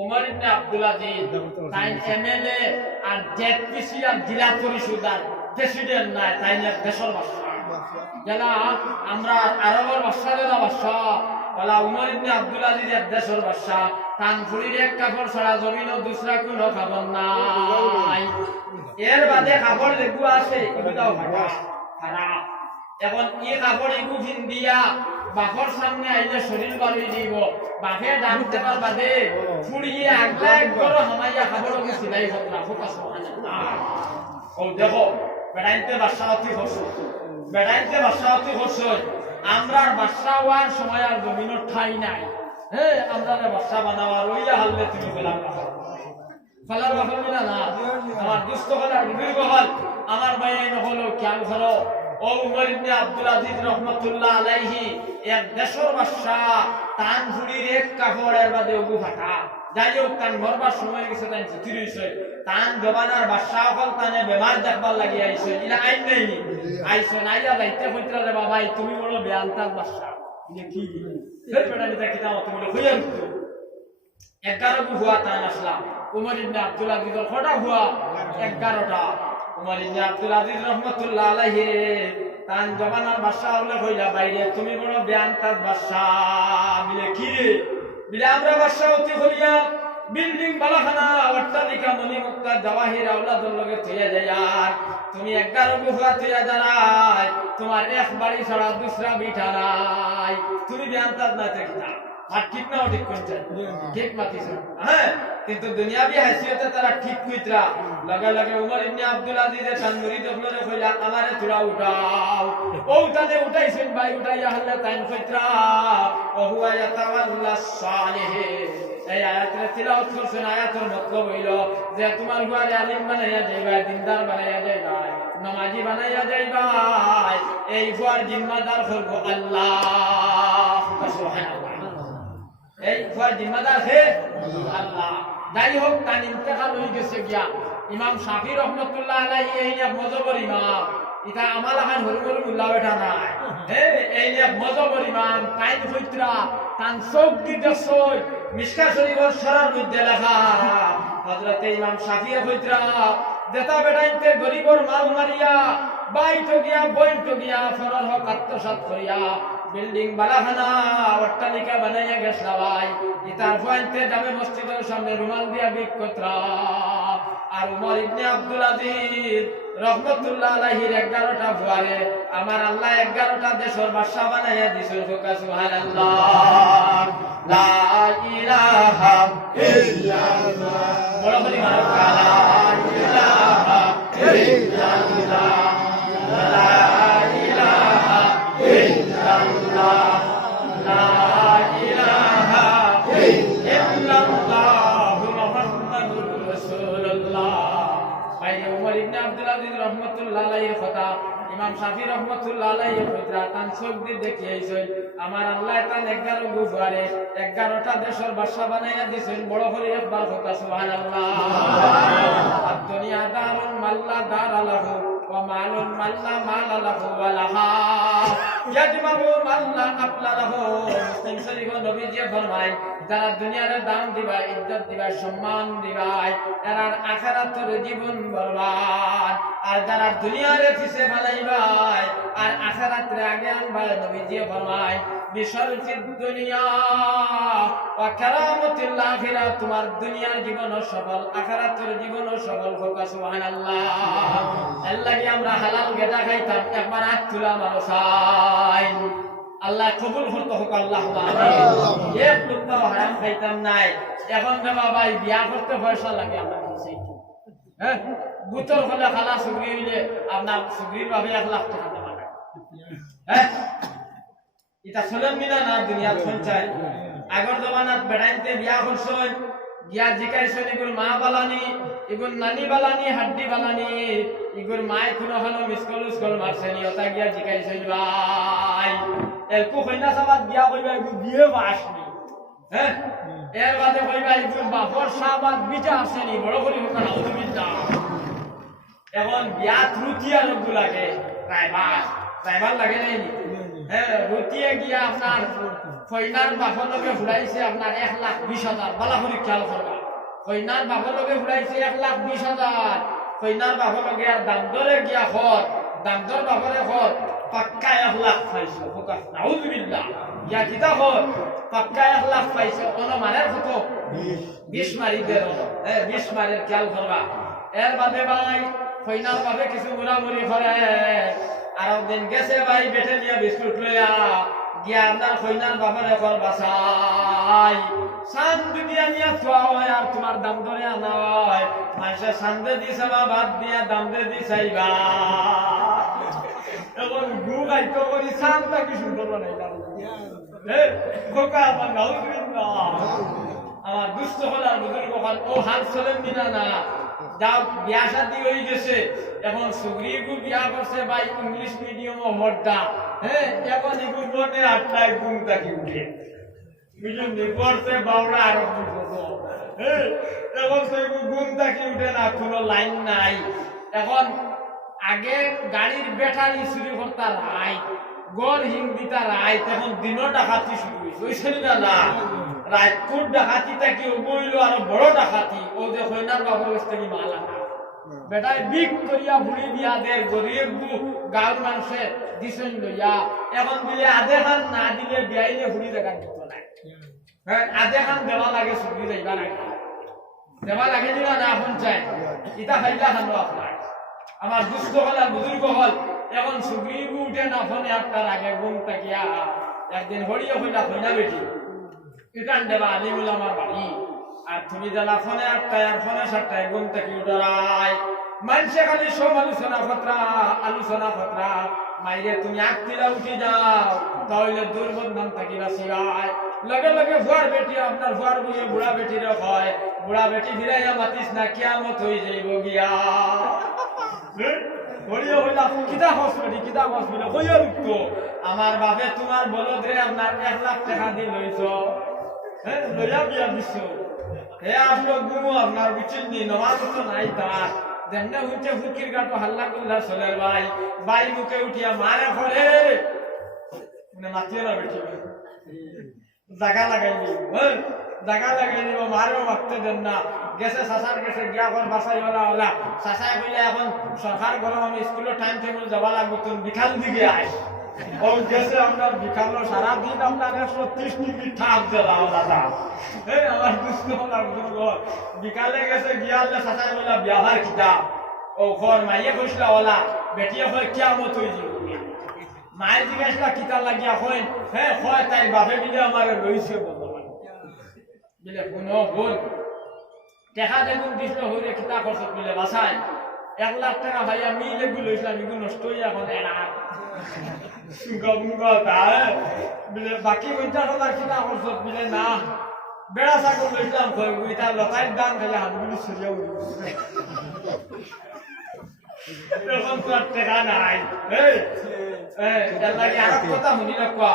উমর ইবনে আব্দুল আজিজ তাই এমএলএ আর জেডপিসি আর জেলা পরিষদ আর প্রেসিডেন্ট নাই তাই দেশের বাদশা যারা আমরা আরবের বাদশাদের বাদশা ওলা উমর ইবনে আব্দুল আজিজ এর দেশের বাদশা তানপুরির এক কাপড় ছাড়া জমিনে দুসরা কোনো কাপড় নাই এর বাদে কাপড় লেগু আছে এগুলাও খারাপ এখন এই কাপড় এগু দিয়া বাপর সামনে আইলে শরীর বাড়ি দিব বাপে ডাক দেবার বাদে ফুড়িয়ে আগলা এক বড় হামাইয়া খাবড় কি সিলাই হত না ফোকাস ও দেখো বেড়াইতে বাসাওয়াতি হচ্ছে বেড়াইতে বাসাওয়াতি হচ্ছে আমরা বাসা হওয়ার সময় আর জমিনের ঠাই নাই আমরা বাসা বানাওয়ার ওইয়া হাললে তুমি পেলাম ফলার বাপর মিলা না আমার দুস্থ হল আর বুজুর্গ হল আমার মায়ের হলো খেয়াল করো ও উমর ইবনে আব্দুল আজিজ রহমাতুল্লাহ আলাইহি এক দেশের বাদশা তান ঝুড়ির এক কাপড়ের বাদে ওগু ফাটা যাই হোক তান মরবার সময় গেছে তাই চিঠি রইছে তান জবানার বাদশাহ হল তানে বেমার দেখবার লাগি আইছে ইলা আইন নাই আইছে নাইয়া যাইতে কইতরা রে বাবা তুমি বড় বেআলতার বাদশাহ ইনি কি ফের বেটা নিতা কিতা তুমি হইয়া তো 11 হুয়া তান আসলা উমর ইবনে আব্দুল আজিজের কটা হুয়া 11টা উমর ইবনে আব্দুল আজিজ রাহমাতুল্লাহ আলাইহি তান জবানার বাদশাহ হলে কইলা বাইরে তুমি বড় বেআলতার বাদশাহ মিলে কি রে বিলে আমরা বাদশাহ হতে করিয়া বিল্ডিং বালাখানা অট্টালিকা মনি মুক্তা জওয়াহির আওলাদুল লগে থইয়া যায় আর তুমি 11 গুফা থইয়া দাঁড়াই তোমার এক বাড়ি ছাড়া দুসরা বিঠা নাই তুমি বেআলতার না দেখতা আর ঠিক না ঠিক কোনটা ঠিক মাতিছ হ্যাঁ কিন্তু দুনিয়াবি হাসিয়তে তারা ঠিক কইতরা লাগা লাগে উমর ইবনে আব্দুল আজিজ তান মুরিদ হলরে কইলা আমারে থোড়া উঠাও ও তানে উঠাইছেন ভাই উঠাইয়া হলে তাইন কইতরা ও হুয়া ইয়াতাওয়াল্লা সালিহ এই আয়াতের তিলাওয়াত করছেন আয়াতের মতলব হইল যে তোমার ঘরে আলিম বানাইয়া যাইবা দিনদার বানাইয়া যাইবা নামাজি বানাইয়া যাইবা এই ঘর জিম্মাদার করব আল্লাহ সুবহানাল্লাহ এই ঘর জিম্মাদার হে আল্লাহ যাই হোক তার ইন্তেকাল হয়ে গেছে গিয়া ইমাম শাফি রহমতুল্লাহ আলাইহি এই এক মজবর ইমাম এটা আমাল খান হরিমল মুল্লা বেটা নাই এই এক মজবর ইমাম কাইন ফিতরা তান চোখ দিতে সই মিশকা শরীফের সরার মধ্যে লেখা হযরত ইমাম শাফি ফিতরা দেতা বেটাইতে গরিবর মাল মারিয়া বাইটো গিয়া বইটো গিয়া ফরর হক আত্মসাৎ করিয়া বিল্ডিং বালাখানা অট্টালিকা বানাইয়া গেছলা ভাই ইতার ফয়েন্টে জামে মসজিদের সামনে রুমাল দিয়া বিকতরা আর উমর ইবনে আব্দুল আজিজ রহমাতুল্লাহ আলাইহির 11টা ফুয়ারে আমার আল্লাহ 11টা দেশের বাদশা বানাইয়া দিছেন সুবহানাল্লাহ লা ইলাহা ইল্লাল্লাহ বড় করে মারো লা ইলাহা ইল্লাল্লাহ লা ইলাহা ইল্লাল্লাহ লা ইলাহা ইল্লাল্লাহ মুহাম্মাদুর রাসূলুল্লাহ ভাই উমর ইবনে আব্দুল আজিজ রহমাতুল্লাহ আলাইহির কথা ইমাম শাফি রহমাতুল্লাহ আলাইহি ফিতরা তান চোখ দিয়ে দেখিয়েছে আমার আল্লাহ তান 11 গুফারে 11টা দেশের বাদশা বানাইয়া দিবেন বড় করে একবার কথা সুবহানাল্লাহ আর দুনিয়া দারুন মাল্লা দারালাহু ওয়া মালুন মাল্লা মালালাহু ওয়া লাহা ইয়াজমাউ মাল্লা আকলালাহু মুসলিম শরীফ নবীজি ফরমায় যারা দুনিয়ার দাম দিবা ইজ্জত দিবা সম্মান দিবা এরার আখিরাতের জীবন বরবাদ আর যারা দুনিয়ার পিছে বানাইবা আর আখিরাতের আগে আনবা নবীজি ফরমায় বিশরফিদ দুনিয়া ওয়া কারামাতিল আখিরা তোমার দুনিয়ার জীবন সফল আখিরাতের জীবন সফল হোক সুবহানাল্লাহ আল্লাহ কি আমরা হালাল গেদা খাইতাম একবার হাত তুলা মারো চাই আল্লাহ কবুল করতে হোক আল্লাহুম্মা আমিন এক লুকমা হারাম খাইতাম নাই এখন বাবা ভাই বিয়া করতে পয়সা লাগে আমরা কিছু হ্যাঁ বুতর হলে খালা সুগরি হইলে আপনার সুগরির ভাবে 1 লাখ টাকা দেওয়া লাগে হ্যাঁ এটা চলেন মিনা না দুনিয়ার সঞ্চয় আগর জমানাত বেড়াইতে বিয়া করছেন গিয়া জিকাইছেন এগুলো মা বালানি এগুলো নানি বালানি হাড্ডি বালানি এগুলো মায় কোনো হলো মিসকল মারছেনি ওটা গিয়া জিকাইছেন ভাই এলকু কইনা সাবাদ বিয়া কইবা এগুলো বিয়ে বাসনি হ্যাঁ এর বাদে কইবা এগুলো বাপর সাবাদ বিটা আসেনি বড় করে হোক না আউযুবিল্লাহ এখন বিয়া ত্রুটিয়া লোক লাগে ড্রাইভার লাগে নাই হ্যাঁ রুটিয়ে গিয়া আপনার কইনার বাপর লগে ফুরাইছে আপনার 1,20,000 বালা করে খেয়াল করবা কইনার বাপর লগে ফুরাইছে 1,20,000 কইনার বাপর লগে আর দাম দরে গিয়া খর দাম দর বাপরে খর পাক্কা 1 লাখ পাইছে ফোকাস নাউযুবিল্লাহ ইয়া কিতা খর পাক্কা 1 লাখ পাইছে কোন মানের কত 20 মারি দেন হ্যাঁ 20 মারের খেয়াল করবা এর বাদে ভাই কইনার বাপে কিছু মুরামুরি করে আর দিন গেছে ভাই বেটে নিয়া বিস্কুট লইয়া গিয়া আপনার কইনার বাপরে ঘর বাসাই সান দুনিয়া নিয়া থোয়া হয় আর তোমার দাম ধরে আনা হয় মানুষের সান্দে দিছাবা বাদ দিয়া দাম দে দিছাইবা এখন গু গাইতো করি সানটা কি সুন্দর বানাইলা খোকা আমার নাউযুবিল্লাহ আমার দুষ্ট হলার বুজুর্গ হল ও হাল চলেন দিনা না যাও বিয়া শাদী হয়ে গেছে এখন সুগ্রীগু বিয়া করছে ভাই ইংলিশ মিডিয়াম ও মর্দা হ্যাঁ এখন ইগু বনে আটটায় ঘুম থাকি উঠে বুঝুন নিপড়ছে বাউড়া আর এখন তো ঘুম থাকি উঠে না, কোনো লাইন নাই। এখন আগে গাড়ির ব্যাটারি চুরি করতার রায়, গড় হিন্দিতা রায়, তখন দিনও ডাকাতি শুরু হয়েছে, ওইসব না রায়পুর ডাকাতি থাকি ওগুইল আরো বড় ডাকাতি, ও যে হইনার বাবুর কাছ থেকে মাল আনা বেটায় বিক করিয়া বুড়ি দিয়া দের গরিব গাঁর মানুষে দিছেন লইয়া, এখন দিলে আধে খান না দিলে বিয়াইলে বুড়ি দেখা দিত না। হ্যাঁ আধে খান দেওয়া লাগে চুরি যাইবা লাগে, দেওয়া লাগে দিবা না এখন চাই ইটা খাইলা খানো আপনার আমার দুস্থ হল আর বুজুর্গ হল। এখন সুগ্রীব উঠে না ফোনে আপনার আগে ঘুম তাকিয়া একদিন হরিয়ে হইলা হইনা বেটি ইটান দেবা আলিমুল আমার বাড়ি, আর তুমি জ্বালা ফোনে আটটায় আর ফোনে সাতটায় ঘুম থেকে উঠরাই মানুষে খালি সব আলোচনা ফতরা মাইরে তুমি আটটিলা উঠে যাও, তাহলে দুর্বদনাম থাকি বাঁচিবাই। লগে লগে ভুয়ার বেটি আপনার ভুয়ার বুঝে বুড়া বেটির হয়, বুড়া বেটি ফিরাইয়া মাতিস না কিয়ামত হয়ে যাইব গিয়া। আমার বাপে তোমার বলদ রে আপনার 1 লাখ টাকা দিয়ে লইছ, হ্যাঁ লইয়া বিয়া দিছ, হে আসলো গুমু আপনার বিচিন্নি নমাজ তো নাই তার যেমনে উঠে ফুকির গাটো হাল্লা গুল্লা চলের ভাই বাই মুখে উঠিয়া মারে ফরে মানে মাতিও না বেটি জাগা লাগাই দিব, জাগা লাগাই দিব, মারেও মারতে দেন না। গেছে শাসার গেছে গিয়া ঘর বাসাই ওলা শাসায় কইলে এখন সরকার গরম আমি স্কুলের টাইম টেবিল যাবা লাগবো, তুমি বিকাল দিকে আয়। ও গেছে আপনার বিকালো সারাদিন আপনার 130 ডিগ্রি ঠাপ জ্বালা দাদা, এই আমার দুষ্ট বিকালে গেছে গিয়ালে শাসায় বলা বিয়াহার কিতাব ও ঘর মাইয়ে কইসলা ওলা বেটিয়ে হয় কিয়ামত হয়ে যাবে। মায়ের জিজ্ঞাসা কিতা লাগিয়া হয়, হ্যাঁ হয় তাই বাপে মিলে আমার রইছে বলে কোনো ভুল দেখা দেখুন দিছিল হইলে কিতা করছ বলে বাসায় 1 লাখ টাকা ভাইয়া মিলে গুলো হইছিলাম এগুলো নষ্ট হয়ে এখন এরা বলে বাকি 50,000 কিতা করছ বলে না বেড়া ছাগল লইছিলাম এটা লতাইয়ের দাম খাইলে হাতগুলি সরিয়া উঠে এখন তো আর টাকা নাই। কথা শুনি রাখা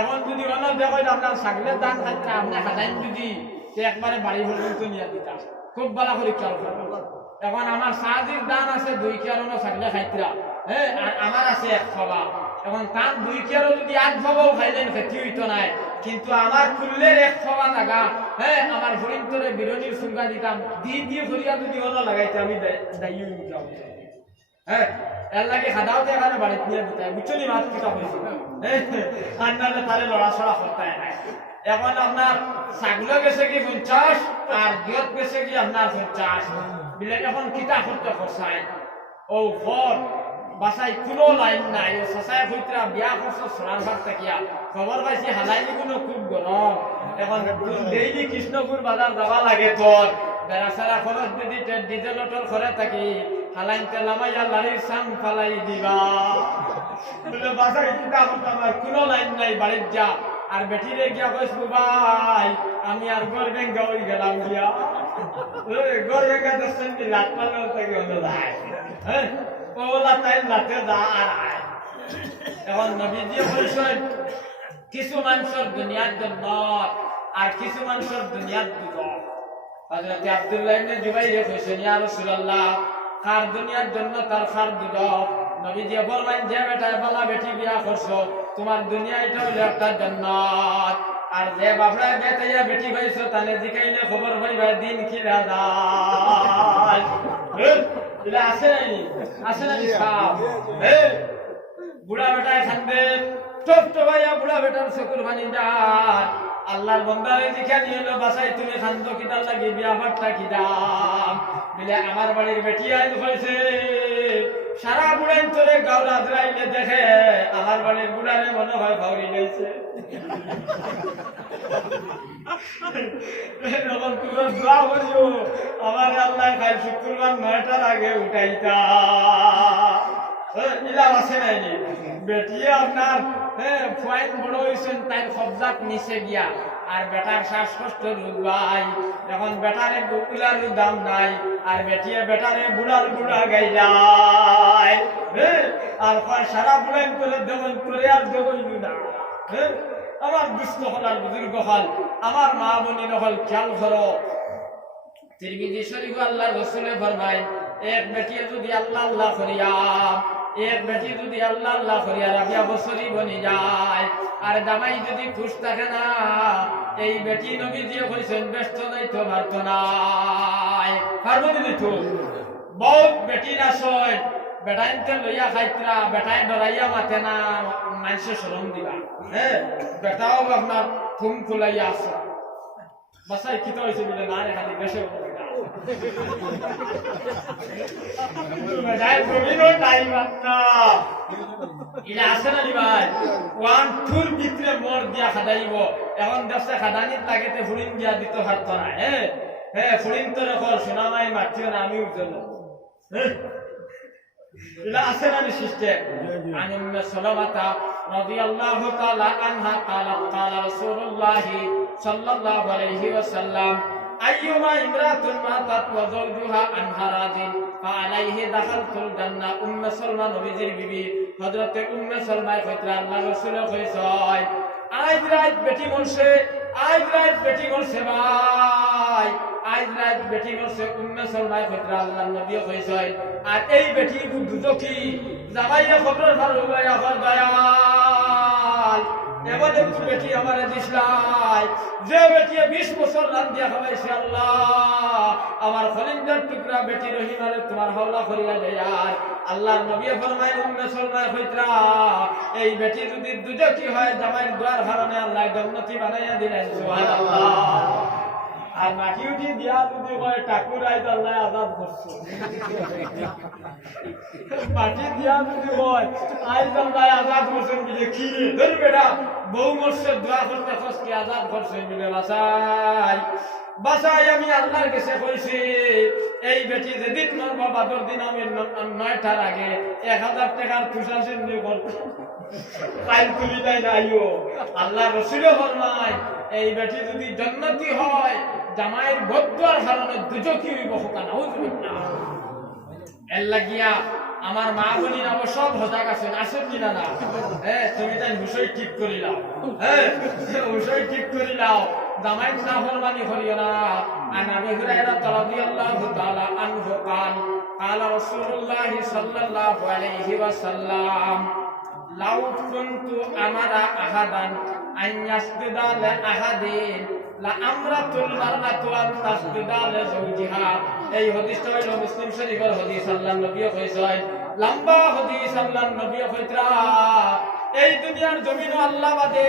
এখন যদি অনেক দেখো আপনার ছাগলের দাম খাইতে আপনি হাজাইন যদি একবারে বাড়ি পর্যন্ত নিয়ে দিতাম খুব ভালো করে খেয়াল করবো। এখন আমার সাহায্যের দান আছে 2 কেয়ারও ছাগলে খাইতরা, হ্যাঁ আর আমার আছে 1 খাওয়া, এখন তার 2 কেয়ারও যদি 8 খাওয়াও খাইলেন খেতে হইতো নাই, কিন্তু আমার ফুলের 1 খাওয়া লাগা, হ্যাঁ আমার হরিণ তোরে বিরোধীর সুলগা দিতাম দিয়ে ফরিয়া যদি অন্য লাগাইতে আমি দায়ী হইতাম। হ্যাঁ এর লাগে খাদাওতে এখানে বাড়িতে নিয়ে দিতে বুঝলি মাছ কিটা হয়েছে, ঠান্ডাতে তারে লড়াছড়া করতে নাই। এখন আপনার ছাগলও গেছে কি 50 আর গিয়ত গেছে কি আপনার 50 বিলে এখন কিতা করতে খরচায় ও ঘর বাসায় কোনো লাইন নাই, ও শাসায় হইতরা বিয়া করছ সোনার ভাগ থাকিয়া খবর পাইছি হালাইনি কোনো খুব গরম, এখন ডেইলি কৃষ্ণপুর বাজার যাওয়া লাগে তোর বেড়াছাড়া খরচ যদি ডিজেল অটোর ঘরে থাকি হালাইন তেলামাইয়া লাড়ির সাম ফালাই দিবা বলে বাসায় কিতা করতে আমার কোনো লাইন নাই, বাড়ির যা আর বেটিরে গিয়া কইস ভাই আমি আর গর ব্যাংকা হয়ে গেলাম গিয়া গর ব্যাংকা দর্শন কি লাট পালাও থেকে হলো যায়, হ্যাঁ ওলা তাই লাতে যা আর আয়। এখন নবীজি বলছেন কিছু মানুষের দুনিয়ার জন্য আর কিছু মানুষের দুনিয়ার দুঃখ। হযরত আব্দুল্লাহ ইবনে জুবাইর কইছেন ইয়া রাসূলুল্লাহ কার দুনিয়ার জন্য তার খার দুঃখ। নবীজি বললেন যে বেটা বালা বেটি বিয়া করছো তোমার দুনিয়া এটা হলো একটা জান্নাত, আর যে বাপরা বেটাইয়া বেটি পাইছো তাহলে জিকাইলে খবর পাইবা দিন কি রাজায় এটা আছে নাই সাপ বুড়া বেটায় খানবে টপ টপাইয়া বুড়া বেটার চকুর পানি যার আল্লাহর বন্দারে দিখা নিয়ে এলো বাসায় তুমি খান্দ কিতার লাগি বিয়া ভাটটা কি দাম বলে আমার বাড়ির বেটি আইন হয়েছে সারা বুড়াইন তোরে গাঁও রাজরাইলে দেখে আমার বাড়ির বুড়ারে মনে হয় ভাউরি গেছে তখন তোমরা দোয়া করিও আমার আল্লাহ খাই শুক্রবার 9টার আগে উঠাইতা ইলাম আছে নাই বেটিয়ে আপনার পয়েন্ট বড় হয়েছেন তাই কবজাত নিচে গিয়া আর বেটার শ্বাসকষ্ট রোগ ভাই এখন বেটারে গোকুলার দাম নাই আর বেটিয়ে বেটারে বুড়ার বুড়া গাইলাই আর সারা বুড়াই করে দেবন করে আর দেবইল না আমার দুস্থ হলার বুজুর্গ হল আমার মা বোনী হল খেয়াল করো তিরমিজি শরীফ আল্লাহ রাসূলে ফরমায় এক বেটি যদি আল্লাহ আল্লাহ করিয়া এক বেটি যদি আল্লাহ আল্লাহ করিয়া রাবিয়া বছরই বনি যায় আর জামাই যদি খুশ থাকে না এই বেটি নবীজি কইছেন ব্যস্ত যাইতে পারতো না পারবো দিদি তো বহুত বেটি না সয় বেটাইতে লইয়া খাইতরা বেটাই ডরাইয়া মাতে না মানুষে শরম দিবা হ্যাঁ বেটাও আপনার থুম ফুলাইয়া আসো বাসায় কিতা হয়েছে বলে না রে খালি বেশে বেটাই প্রবীণও টাইম আপনা ইলা আসে না নি ভাই ওয়ান টুর ভিতরে মোর দিয়া খাদাইব এখন দেশে খাদানির তাগেতে ফুলিন দিয়া দিতে পারতো না হ্যাঁ হ্যাঁ ফুলিন তো রেখর সোনামাই মারছিও না আমি উঠল ইলা আসে না নি সিস্টেম আন উম্মে সালামাতা রাদিয়াল্লাহু তাআলা আনহা قال رسول الله صلى الله عليه وسلم ايما امراه ماتت وزوجها عنها راض فعليه دخلت الجنه ام سلمى নবীজির বিবি হযরতে উম্মে সালমা কইরা আল্লাহ রাসূল কইছয় আজ রাত বেটি মরছে আজ রাত বেটি মরছে ভাই আজ রাত বেটি মরছে উম্মে সালমা কইরা আল্লাহ নবী কইছয় আর এই বেটি দুজকি জামাইয়া খবর ফার হইয়া হর দয়াল এমন একটু বেটি আমারে দিছলাই যে বেটি 20 বছর রাত দিয়া খাওয়াইছে আল্লাহ আমার খলিন্দার টুকরা বেটি রহিমারে তোমার হাওলা করিয়া দেয় আর আল্লাহর নবী ফরমায় উম্মে সালমা কইরা এই বেটি যদি দুজকি হয় জামাইয়ের দোয়ার কারণে আল্লাহ জান্নাতি বানাইয়া দিলেন সুবহানাল্লাহ আর মাটি উঠি দিয়া যদি হয় ঠাকুর আইজ আল্লাহ আজাদ করছে মাটি দিয়া যদি হয় আইজ আল্লাহ আজাদ করছেন বলে কি ধর বেটা বউ মরছে দোয়া করতে খসকে আজাদ করছে বলে বাসাই বাসাই আমি আল্লাহর কাছে কইছি এই বেটি যেদিন মরব বাদর দিন আমি 9টার আগে 1000 টাকার তুষা সিন্ধি করব কাল তুলি দেয় না আইও আল্লাহ রাসূল ফরমায় এই বেটি যদি জান্নাতি হয় জামাইয়ের বদুয়ার কারণে দুজকি হইব হোকা নাউজুবিল্লাহ এর লাগিয়া আমার মা বোনিরা সব সজাগ আছেন আসেন কিনা না হ্যাঁ তুমি তাই বিষয় ঠিক করিলাও হ্যাঁ বিষয় ঠিক করিলাও জামাই না ফরমানি করিও না আন আবি হুরায়রা রাদিয়াল্লাহু তাআলা আনহু قال قال رسول الله صلى الله عليه وسلم لو كنت امر احدا ان يسجد لاحد লাআমরাতুল মারআতু আন তাসজুদা লিজাওজিহা এই হাদিসটা হলো মুসলিম শরীফের হাদিস আল্লাহর নবী কইছেন লম্বা হাদিস আল্লাহর নবী কইতরা এই দুনিয়ার জমিন আল্লাহ বাদে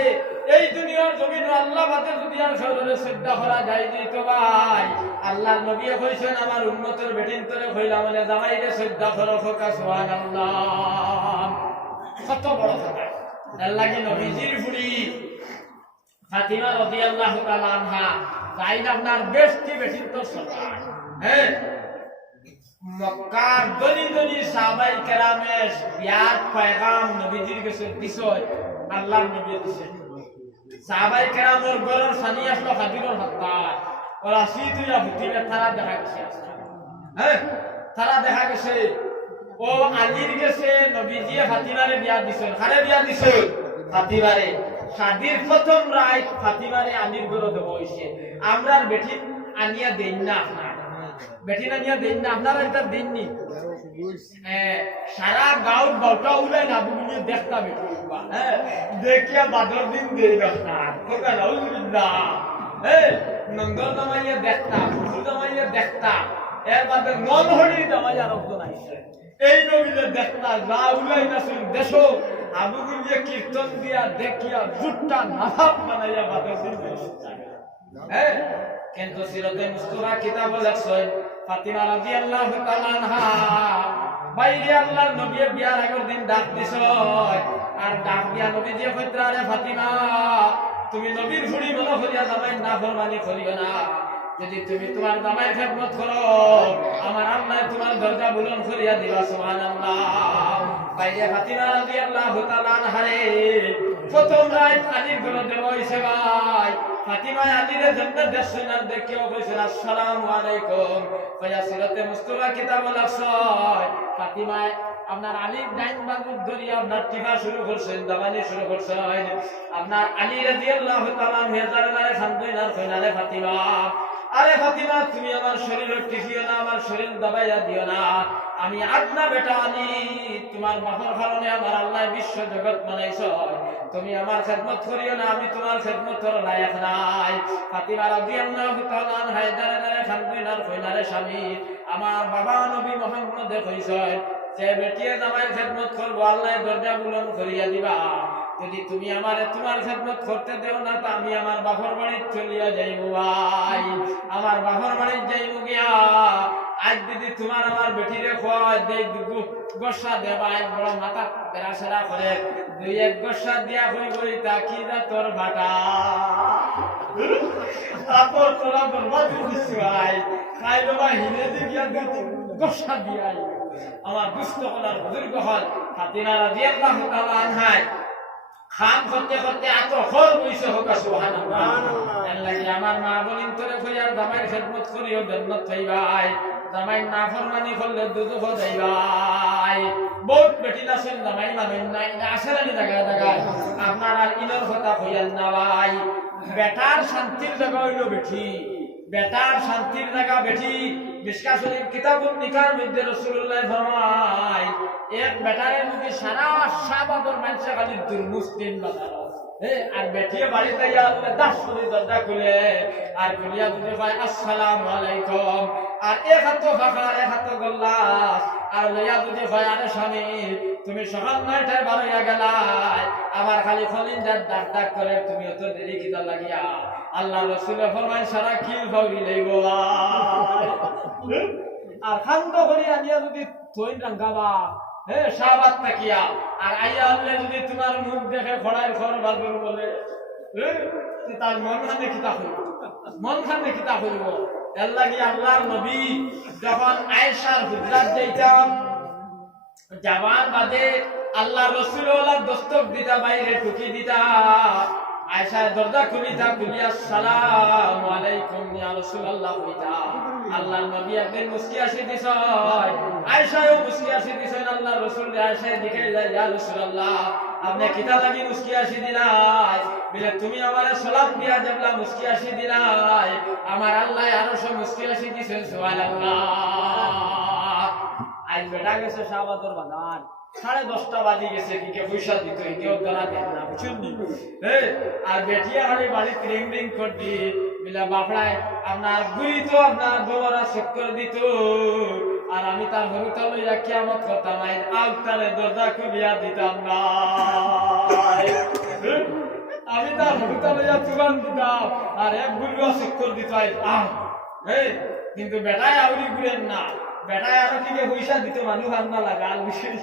এই দুনিয়ার জমিন আল্লাহ বাদে যদি আর শরীরে সিজদা করা যায় দিত ভাই আল্লাহর নবী কইছেন আমার উম্মতের বেটিন তোরে কইলা মানে জামাইরে সিজদা করো ফকা সুবহানাল্লাহ কত বড় কথা আল্লাহ কি নবীজির ফুড়ি ফাতিমা রাদিয়াল্লাহু তাআলা আনহা যাইদ আপনার বেশটি বেটির তো সরকার হ্যাঁ মক্কার দনি দনি সাহাবায়ে কেরামের বিয়ার পয়গাম নবীজির কাছে দিছয় আল্লাহর নবী দিছেন সাহাবায়ে কেরামের গরর সানি আসলো হাদিরর হত্যা ওরা সিতুয়া ভুতিলে তারা দেখা গেছে হ্যাঁ তারা দেখা গেছে ও আলীর কাছে নবীজি ফাতিমারে বিয়া দিছেন কারে বিয়া দিছেন ফাতিমারে শাদির প্রথম রাত ফাতিমারে আলীর ঘরে দেব হইছে আমরার বেটি আনিয়া দেই না আপনার বেটি আনিয়া দেই না আপনারা এটা দেননি সারা গাঁও বাউটা উলাই না বুঝিয়ে দেখতা বেটি হ্যাঁ দেখিয়া বাদর দিন দেই না কোকা নাউজুবিল্লাহ নন্দর দামাইয়া দেখতা ফুল দামাইয়া দেখতা এর বাদে মন হরি দামাইয়া রক্ত নাইছে এই নবীলে দেখতা যা উলাই না শুন দেশো আবুগুল যে কীর্তন দিয়া দেখিয়া জুটটা নাফাক বানাইয়া বাদর দিন হ্যাঁ কিন্তু সিরাতে মুস্তাফা কিতাব লেখছেন ফাতিমা রাদিয়াল্লাহু তাআলা আনহা বাইরে আল্লাহর নবী বিয়ার আগের দিন ডাক দিছয় আর ডাক দিয়া নবী যে কইতরা রে ফাতিমা তুমি নবীর ফুড়ি বলো করিয়া জামাই না ফরমানি করিও না যদি তুমি তোমার জামাইয়ের খেদমত করো আমার আল্লাহ তোমার দরজা বুলন করিয়া দিবা সুবহানাল্লাহ বাইরে ফাতিমা রাদিয়াল্লাহু তাআলা আনহারে প্রথম রাত আলীর ঘরে দেওয়া হইছে ভাই ফাতিমা আলীর জান্নাত দর্শনার দেখিও কইছেন আসসালামু আলাইকুম কইয়া সিরাতে মুস্তাফা কিতাব লেখছয় ফাতিমা আপনার আলীর ডাইন বাহুর ধরিয়া আপনার টিপা শুরু করছেন, দাবানি শুরু করছেন। আপনার আলী রাদিয়াল্লাহু তাআলা মেজারে খানদইনার কইনারে ফাতিমা, আরে ফাতিমা তুমি আমার শরীরে টিপিও না, আমার শরীর দাবাইয়া দিও না। আমি আদনা বেটা আলী, তোমার বাপের কারণে আমার আল্লাহ বিশ্ব জগৎ বানাইছো, তুমি আমার খেদমত করিও না, আমি তোমার খেদমত করার লায়ক নাই। ফাতিমা রাদিয়াল্লাহু তাআলা হায়দারে খানদইনার কইনারে স্বামী, আমার বাবা নবী মুহাম্মদে কইছেন যে বেটিয়ে জামাইয়ের খেদমত করবো, আল্লাহ দরজা বুলন্দ করিয়া দিবা। যদি তুমি আমারে তোমার খেদমত করতে দেও না, তো আমি আমার বাপর বাড়ি চলিয়া যাইব ভাই, আমার বাপর বাড়ি যাইব গিয়া। আজ যদি তোমার আমার বেটিরে খোয়া দেই গোসা দেবা, এক বড় মাথা বেড়া সেরা করে দুই এক গোসা দিয়া হই বই তা কি যা তোর ভাটা তারপর তোরা বরবাদ করিস ভাই, খাইলো ভাই হিনে দিয়া গোসা দিয়াই আমার দুস্থ করার বুজুর্গ হল ফাতিমা রাদিয়াল্লাহু তাআলা আনহা খাম করতে করতে এত খর বইছে হোক সুবহানাল্লাহ। আল্লাহ আমার মা বলিন তোরে কইয়ার জামাইয়ের খেদমত করিও জান্নাত পাইবাই, জামাই নাফরমানি করলে দুজখ যাইবাই। বহুত বেটি আছেন জামাই মানেন নাই, আসেন জায়গায় জায়গায় আপনার আর ইনর কথা কইয়ান না ভাই। বেটার শান্তির জায়গা হইল বেটি, বেটার শান্তির জায়গা বেটি। মিশকা শরীফ কিতাবুন নিকার মধ্যে রাসূলুল্লাহ ফরমায় এক বেটারে যদি সারা সাহাবাদের মানুষ খালি দুর্মুসলিম বানালো, আর বেটিয়ে বাড়িতে আল্লাহ 10 করে দরজা খুলে আর খুলিয়া যদি কয় আসসালামু আলাইকুম, আর এক হাত ফাঁকার এক হাত গল্লাস, আর লইয়া যদি কয় আরে স্বামী তুমি সকাল 9টায় বার হইয়া গেলাই, আবার খালি খলিনদার ডাক ডাক করে তুমি অত দেরি কিতা লাগিয়া। আল্লাহ রাসূল ফরমায় সারা কিল ফাউরি লইব আর খান্দ করিয়া নিয়া যদি থইন রাঙ্গাবা শাহবাদ তাকিয়া, আর আইয়া আল্লাহ যদি তোমার মুখ দেখে খড়াই খড় বাদর বলে তার মন খানে কিতা হইব, মন খানে কিতা হইব। এর লাগি আল্লাহর নবী যখন আয়েশার হুজরাত যাইতাম জাওয়ান বাদে আল্লাহ রাসূল ওলা দস্তক দিতা, বাইরে টুকি দিতা। আয়েশা দরজা খুলিতা, খুলিয়া আসসালামু আলাইকুম ইয়া রাসূলুল্লাহ কইতা। আল্লাহর নবী একদিন মুস্কি আসি দিছয়, আয়েশাও মুস্কি আসি দিছেন। আল্লাহর রাসূল আয়েশা দিকে যায়, ইয়া রাসূলুল্লাহ আপনি কিতা লাগি মুস্কি আসি দিলাই? বলে তুমি আমারে সালাম দিয়া যাবলা মুস্কি আসি দিলাই, আমার আল্লাহ আরো সব মুস্কি আসি দিছেন সুবহানাল্লাহ। আজ বেটা গেছে শাহবাদর বাগান, 10:30 বাজে গেছে, কি কে পয়সা দিত কেউ ধরা দেন না, বুঝছেন নি? আর বেটিয়া খালি বাড়ি রিং রিং করতি, বিলা বাপড়ায় আপনার গুড়ি তো আপনার বড়রা চেক করে দিত, আর আমি তার হরুতা লইয়া কিয়ামত করতাম, আউটারে দরজা খুলিয়া দিতাম না। আমি তার হরুতা লইয়া তুগান দিতাম, আর এক গুড়িও চেক করে দিত। কিন্তু বেটায় আউরি ঘুরেন না, বেটায় আরো দিকে পয়সা দিত, মানুষ আন্না লাগা আর বিশেষ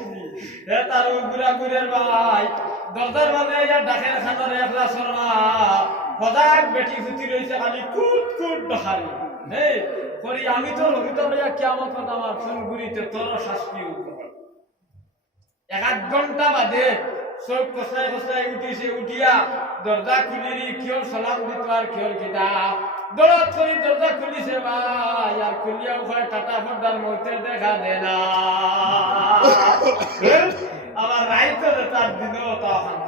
তার গুড়া গুড়ের ভাই দরজার মাঝে ডাকের খানার একলা সরনা সজাগ বেটি ফুটি রয়েছে, খালি কুট কুট বাহারি করি। আমি তো লঘিত লইয়া কিয়ামত আমার ফোন ঘুরিতে তোর শাস্তি এক ঘন্টা বাদে সব কষায় কষায় উঠিছে, উঠিয়া দরজা খুলিরি কিয়র সালাম দিত আর কিয়র কিতাব দৌড়াত করি দরজা খুলিছে ভাই, আর খুলিয়া উঠে টাটা ফর্দার মৌতের দেখা দে না। আবার রাইতে তার দিনও তখন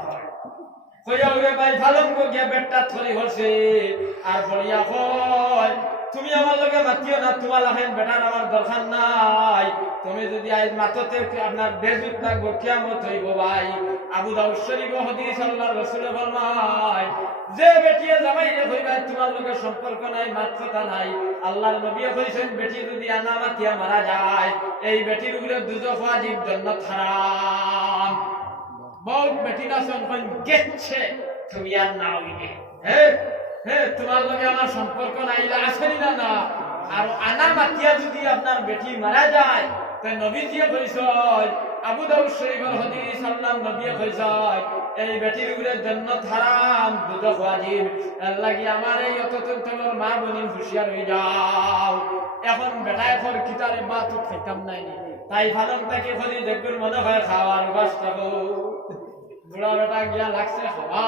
কইয়া উড়ে ভাই ফালঙ্গ গিয়া বেটটা থরি হচ্ছে, আর বলিয়া কয় তুমি আমার লগে মাতিও না, তোমার লাহেন বেটার আমার দরকার নাই। তুমি যদি আজ মাততে আপনার বেজুত লাগবো, কিয়ামত হইব ভাই। আবু দাউদ শরীফ হাদিস আল্লাহর রাসূল ফরমায় যে বেটিয়ে জামাই রে কইবা তোমার লগে সম্পর্ক নাই, মাত কথা নাই, আল্লাহর নবী কইছেন বেটি যদি আনা মাতিয়া মারা যায়, এই বেটির উপরে দুজখ ওয়াজিব, জান্নাত হারাম। বহুত বেটি না কোন গেছে তুমি আর নাও ইনে তোমার লগে আমার সম্পর্ক নাই, আসেনি না না। আর আনা মাতিয়া যদি আপনার বেটি মারা যায়, তাই নবীজি কইছেন আবু দাউদ শরীফের হাদিস আল্লাহর নবী কইছেন এই বেটির উপরে জান্নাত হারাম, দুজখ ওয়াজিব। এর লাগি আমার এই অততন্তর মা বনি হুঁশিয়ার হয়ে যাও। এখন বেটায় ফর কিতারে বাত খাইতাম নাই, তাই ভালো তাকে ফলি দেখবেন মনে হয় খাওয়ার বাস থাকো। বুড়া বেটা গিয়া লাগছে খাওয়া।